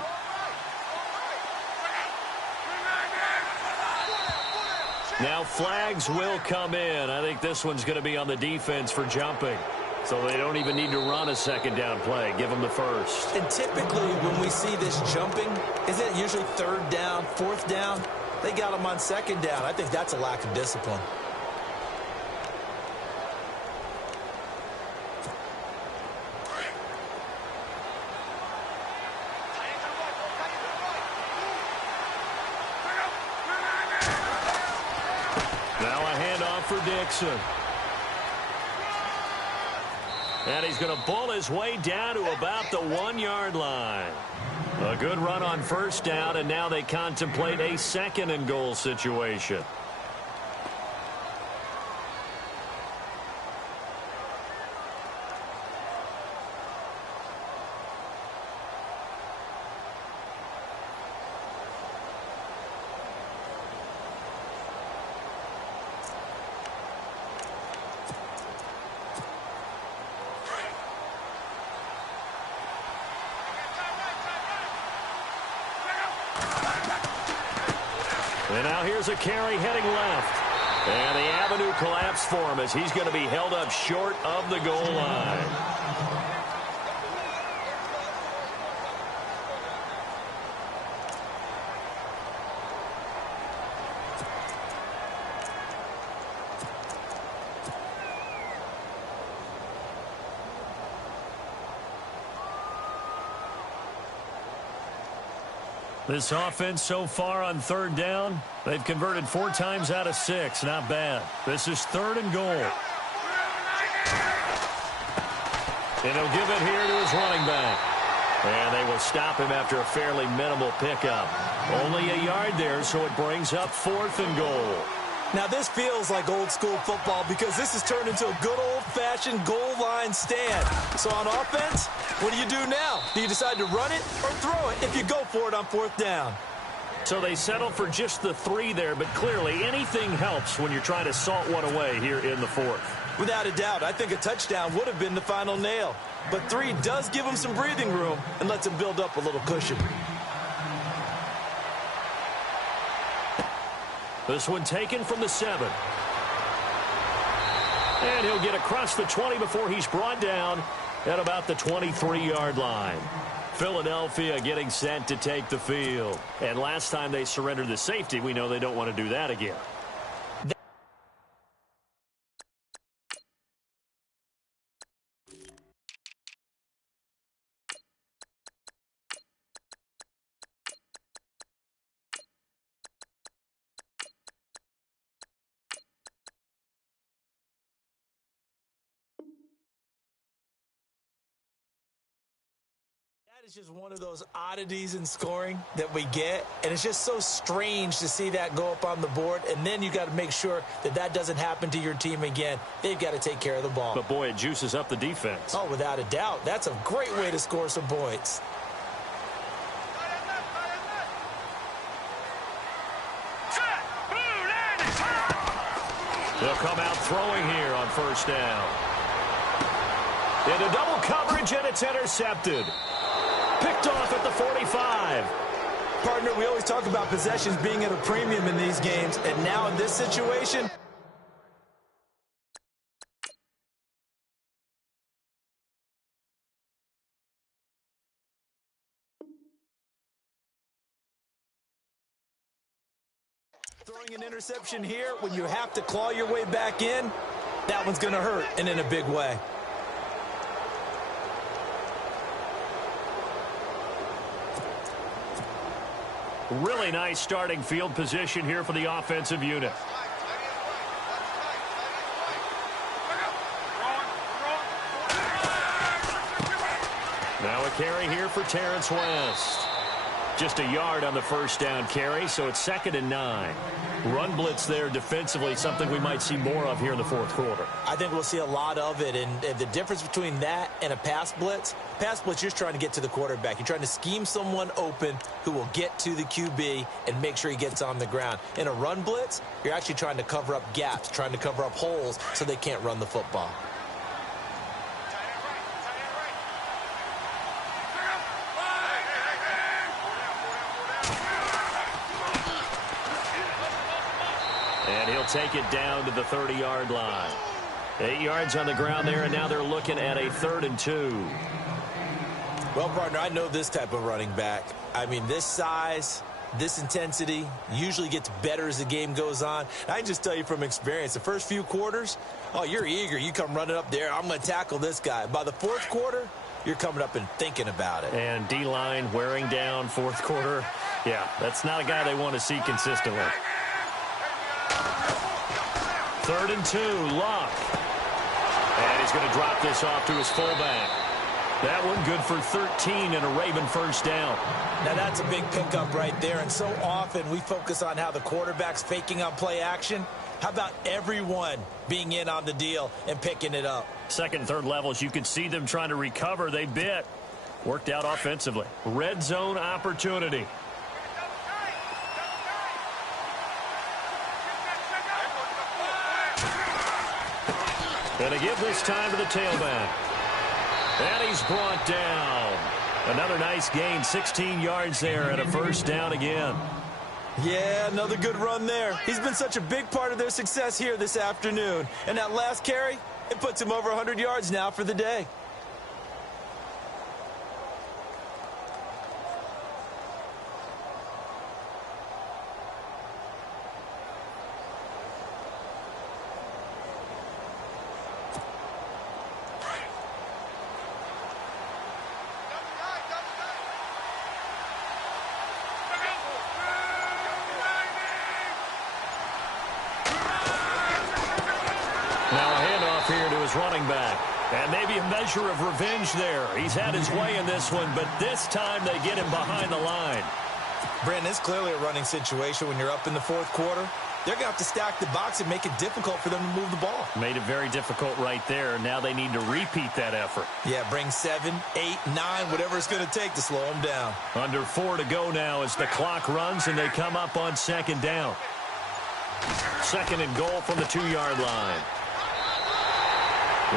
Now flags will come in. I think this one's going to be on the defense for jumping. So they don't even need to run a 2nd down play. Give them the first. And typically when we see this jumping, is it usually 3rd down, 4th down? They got them on 2nd down. I think that's a lack of discipline. For Dixon. And he's going to bull his way down to about the 1-yard line. A good run on first down, and now they contemplate a 2nd and goal situation. now here's a carry heading left. And the avenue collapsed for him as he's going to be held up short of the goal line. This offense so far on third down, they've converted 4 times out of 6. Not bad. This is 3rd and goal. And he'll give it here to his running back. And they will stop him after a fairly minimal pickup. Only a yard there, so it brings up 4th and goal. Now, this feels like old-school football because this has turned into a good old-fashioned goal line stand. So on offense, what do you do now? Do you decide to run it or throw it if you go for it on 4th down? So they settle for just the 3 there, but clearly anything helps when you're trying to salt one away here in the 4th. Without a doubt, I think a touchdown would have been the final nail. But 3 does give him some breathing room and lets him build up a little cushion. This one taken from the 7. And he'll get across the 20 before he's brought down at about the 23-yard line. Philadelphia getting set to take the field. And last time they surrendered the safety, we know they don't want to do that again. That is just one of those oddities in scoring that we get, and it's just so strange to see that go up on the board, and then you got to make sure that that doesn't happen to your team again. They've got to take care of the ball. But, boy, it juices up the defense. Oh, without a doubt. That's a great way to score some points. They'll come out throwing here on 1st down. Into double coverage, and it's intercepted. Picked off at the 45. Partner, we always talk about possessions being at a premium in these games, and now in this situation, throwing an interception here when you have to claw your way back in, that one's going to hurt, and in a big way. Really nice starting field position here for the offensive unit. Now a carry here for Terrence West. Just a yard on the 1st down carry, so it's 2nd and 9. Run blitz there defensively, something we might see more of here in the 4th quarter. I think we'll see a lot of it, and the difference between that and a pass blitz, you're just trying to get to the quarterback. You're trying to scheme someone open who will get to the QB and make sure he gets on the ground. In a run blitz, you're actually trying to cover up gaps, trying to cover up holes so they can't run the football. And he'll take it down to the 30-yard line. 8 yards on the ground there, and now they're looking at a 3rd and 2. Well, partner, I know this type of running back. I mean, this size, this intensity usually gets better as the game goes on. I can just tell you from experience, the first few quarters, oh, you're eager. You come running up there, I'm going to tackle this guy. By the 4th quarter, you're coming up and thinking about it. And D-line wearing down 4th quarter. Yeah, that's not a guy they want to see consistently. 3rd and 2, Luck. And he's going to drop this off to his fullback. That one good for 13 and a Raven 1st down. Now that's a big pickup right there, and so often we focus on how the quarterback's faking on play action. How about everyone being in on the deal and picking it up? 2nd and 3rd levels, you could see them trying to recover. They bit. Worked out offensively. Red zone opportunity. Going to give this time to the tailback. And he's brought down. Another nice gain, 16 yards there and a 1st down again. Yeah, another good run there. He's been such a big part of their success here this afternoon. And that last carry, it puts him over 100 yards now for the day. Running back. And maybe a measure of revenge there. He's had his way in this one, but this time they get him behind the line. Brandon, it's clearly a running situation when you're up in the fourth quarter. They're going to have to stack the box and make it difficult for them to move the ball. Made it very difficult right there. Now they need to repeat that effort. Yeah, bring 7, 8, 9, whatever it's going to take to slow them down. Under 4 to go now as the clock runs and they come up on second down. Second and goal from the 2-yard line.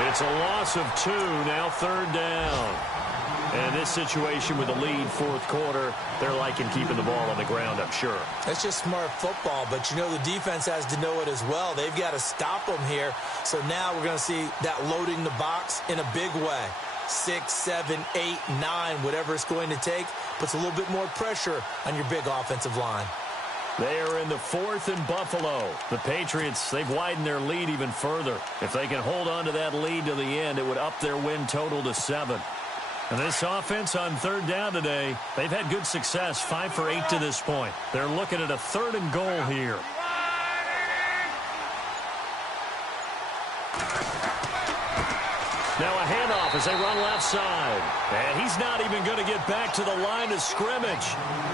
It's a loss of 2, now third down. And this situation with the lead fourth quarter, they're liking keeping the ball on the ground, I'm sure. That's just smart football, but you know the defense has to know it as well. They've got to stop them here. So now we're going to see that loading the box in a big way. 6, 7, 8, 9, whatever it's going to take, puts a little bit more pressure on your big offensive line. They are in the 4th and Buffalo. The Patriots, they've widened their lead even further. If they can hold on to that lead to the end, it would up their win total to 7. And this offense on third down today, they've had good success, 5 for 8 to this point. They're looking at a 3rd and goal here. Now a handoff as they run left side. And he's not even going to get back to the line of scrimmage.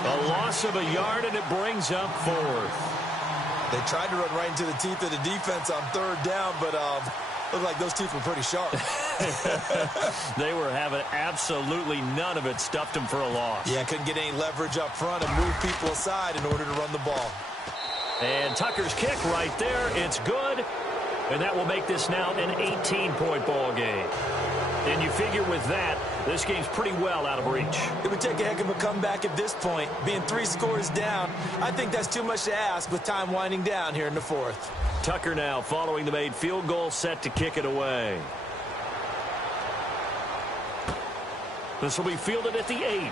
A loss of a yard, and it brings up 4th. They tried to run right into the teeth of the defense on third down, but looked like those teeth were pretty sharp. They were having absolutely none of it. Stuffed them for a loss. Yeah, couldn't get any leverage up front and move people aside in order to run the ball. And Tucker's kick right there. It's good. And that will make this now an 18-point ball game. And you figure with that, this game's pretty well out of reach. It would take a heck of a comeback at this point. Being 3 scores down, I think that's too much to ask with time winding down here in the 4th. Tucker now following the made field goal, set to kick it away. This will be fielded at the 8.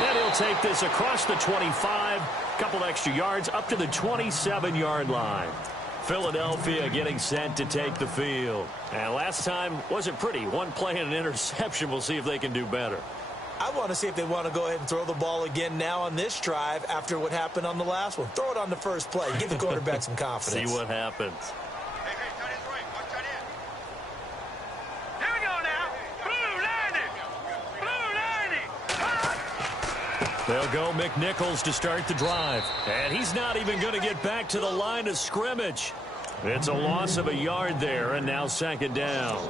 And he'll take this across the 25, couple extra yards up to the 27-yard line. Philadelphia getting set to take the field. And last time wasn't pretty. One play and an interception. We'll see if they can do better. I want to see if they want to go ahead and throw the ball again now on this drive after what happened on the last one. Throw it on the first play. Give the quarterback some confidence. See what happens. Hey, tight end's right. Watch tight end. Here we go now. Blue 90. Blue 90. They'll go McNichols to start the drive. And he's not even going to get back to the line of scrimmage. It's a loss of a yard there, and now second down.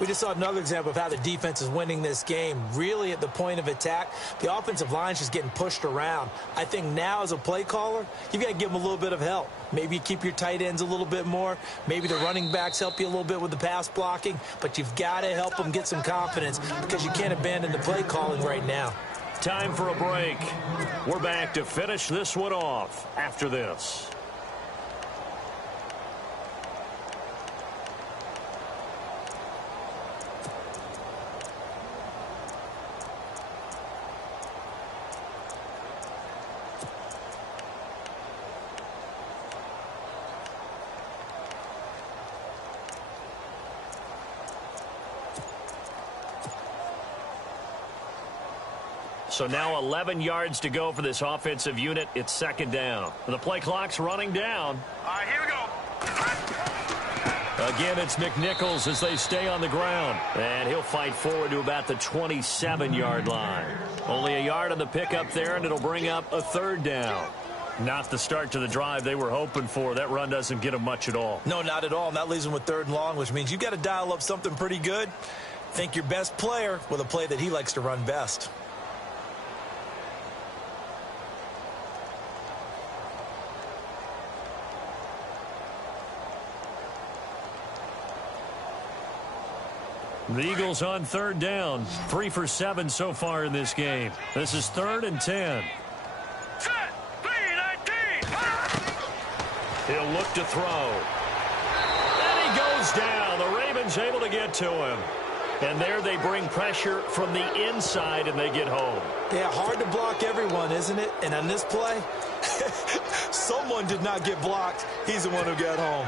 We just saw another example of how the defense is winning this game. Really at the point of attack, the offensive line's just getting pushed around. I think now as a play caller, you've got to give them a little bit of help. Maybe you keep your tight ends a little bit more. Maybe the running backs help you a little bit with the pass blocking. But you've got to help them get some confidence because you can't abandon the play calling right now. Time for a break. We're back to finish this one off after this. So now 11 yards to go for this offensive unit. It's second down. The play clock's running down. All right, here we go. Again, it's McNichols as they stay on the ground. And he'll fight forward to about the 27-yard line. Only a yard on the pickup there, and it'll bring up a third down. Not the start to the drive they were hoping for. That run doesn't get them much at all. No, not at all. And that leaves them with third and long, which means you've got to dial up something pretty good. Think your best player with a play that he likes to run best. The Eagles on third down. 3 for 7 so far in this game. This is 3rd and 10. He'll look to throw. And he goes down. The Ravens able to get to him. And there they bring pressure from the inside, and they get home. Yeah, hard to block everyone, isn't it? And on this play, someone did not get blocked. He's the one who got home.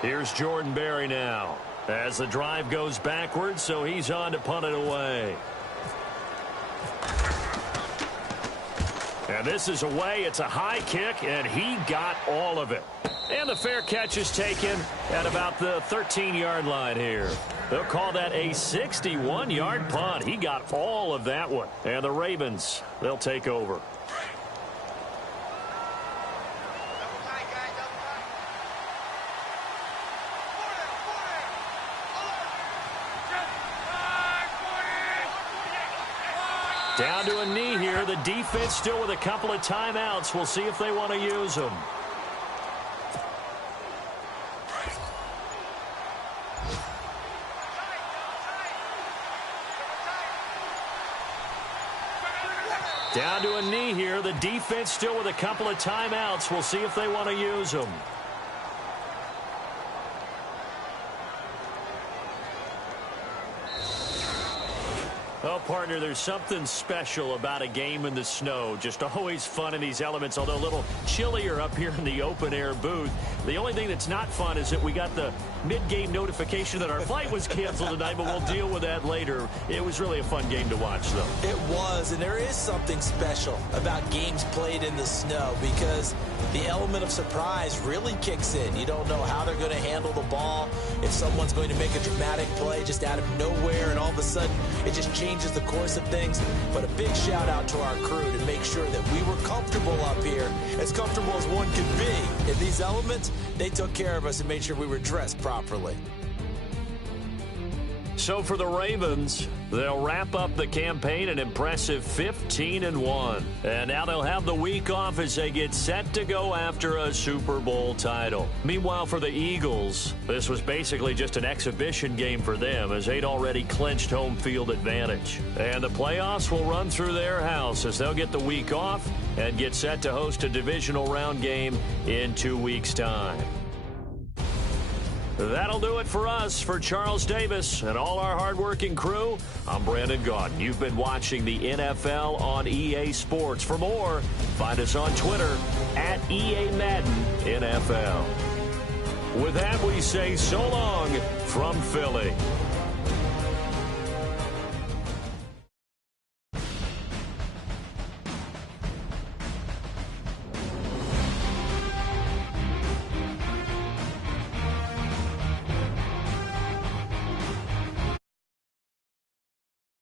Here's Jordan Berry now as the drive goes backwards, so he's on to punt it away. And this is away. It's a high kick, and he got all of it. And the fair catch is taken at about the 13-yard line here. They'll call that a 61-yard punt. He got all of that one. And the Ravens, they'll take over. Down to a knee here. The defense still with a couple of timeouts. We'll see if they want to use them. Down to a knee here. The defense still with a couple of timeouts. We'll see if they want to use them. Well, partner, there's something special about a game in the snow. Just always fun in these elements, although a little chillier up here in the open-air booth. The only thing that's not fun is that we got the mid-game notification that our flight was canceled tonight, but we'll deal with that later. It was really a fun game to watch, though. It was, and there is something special about games played in the snow because the element of surprise really kicks in. You don't know how they're going to handle the ball, if someone's going to make a dramatic play just out of nowhere, and all of a sudden it just changes the course of things. But a big shout out to our crew to make sure that we were comfortable up here, as comfortable as one could be. In these elements, they took care of us and made sure we were dressed properly. So for the Ravens, they'll wrap up the campaign an impressive 15-1. And now they'll have the week off as they get set to go after a Super Bowl title. Meanwhile, for the Eagles, this was basically just an exhibition game for them as they'd already clinched home field advantage. And the playoffs will run through their house as they'll get the week off and get set to host a divisional round game in 2 weeks' time. That'll do it for us. For Charles Davis and all our hardworking crew, I'm Brandon Gaudin. You've been watching the NFL on EA Sports. For more, find us on Twitter at EA Madden NFL. With that, we say so long from Philly.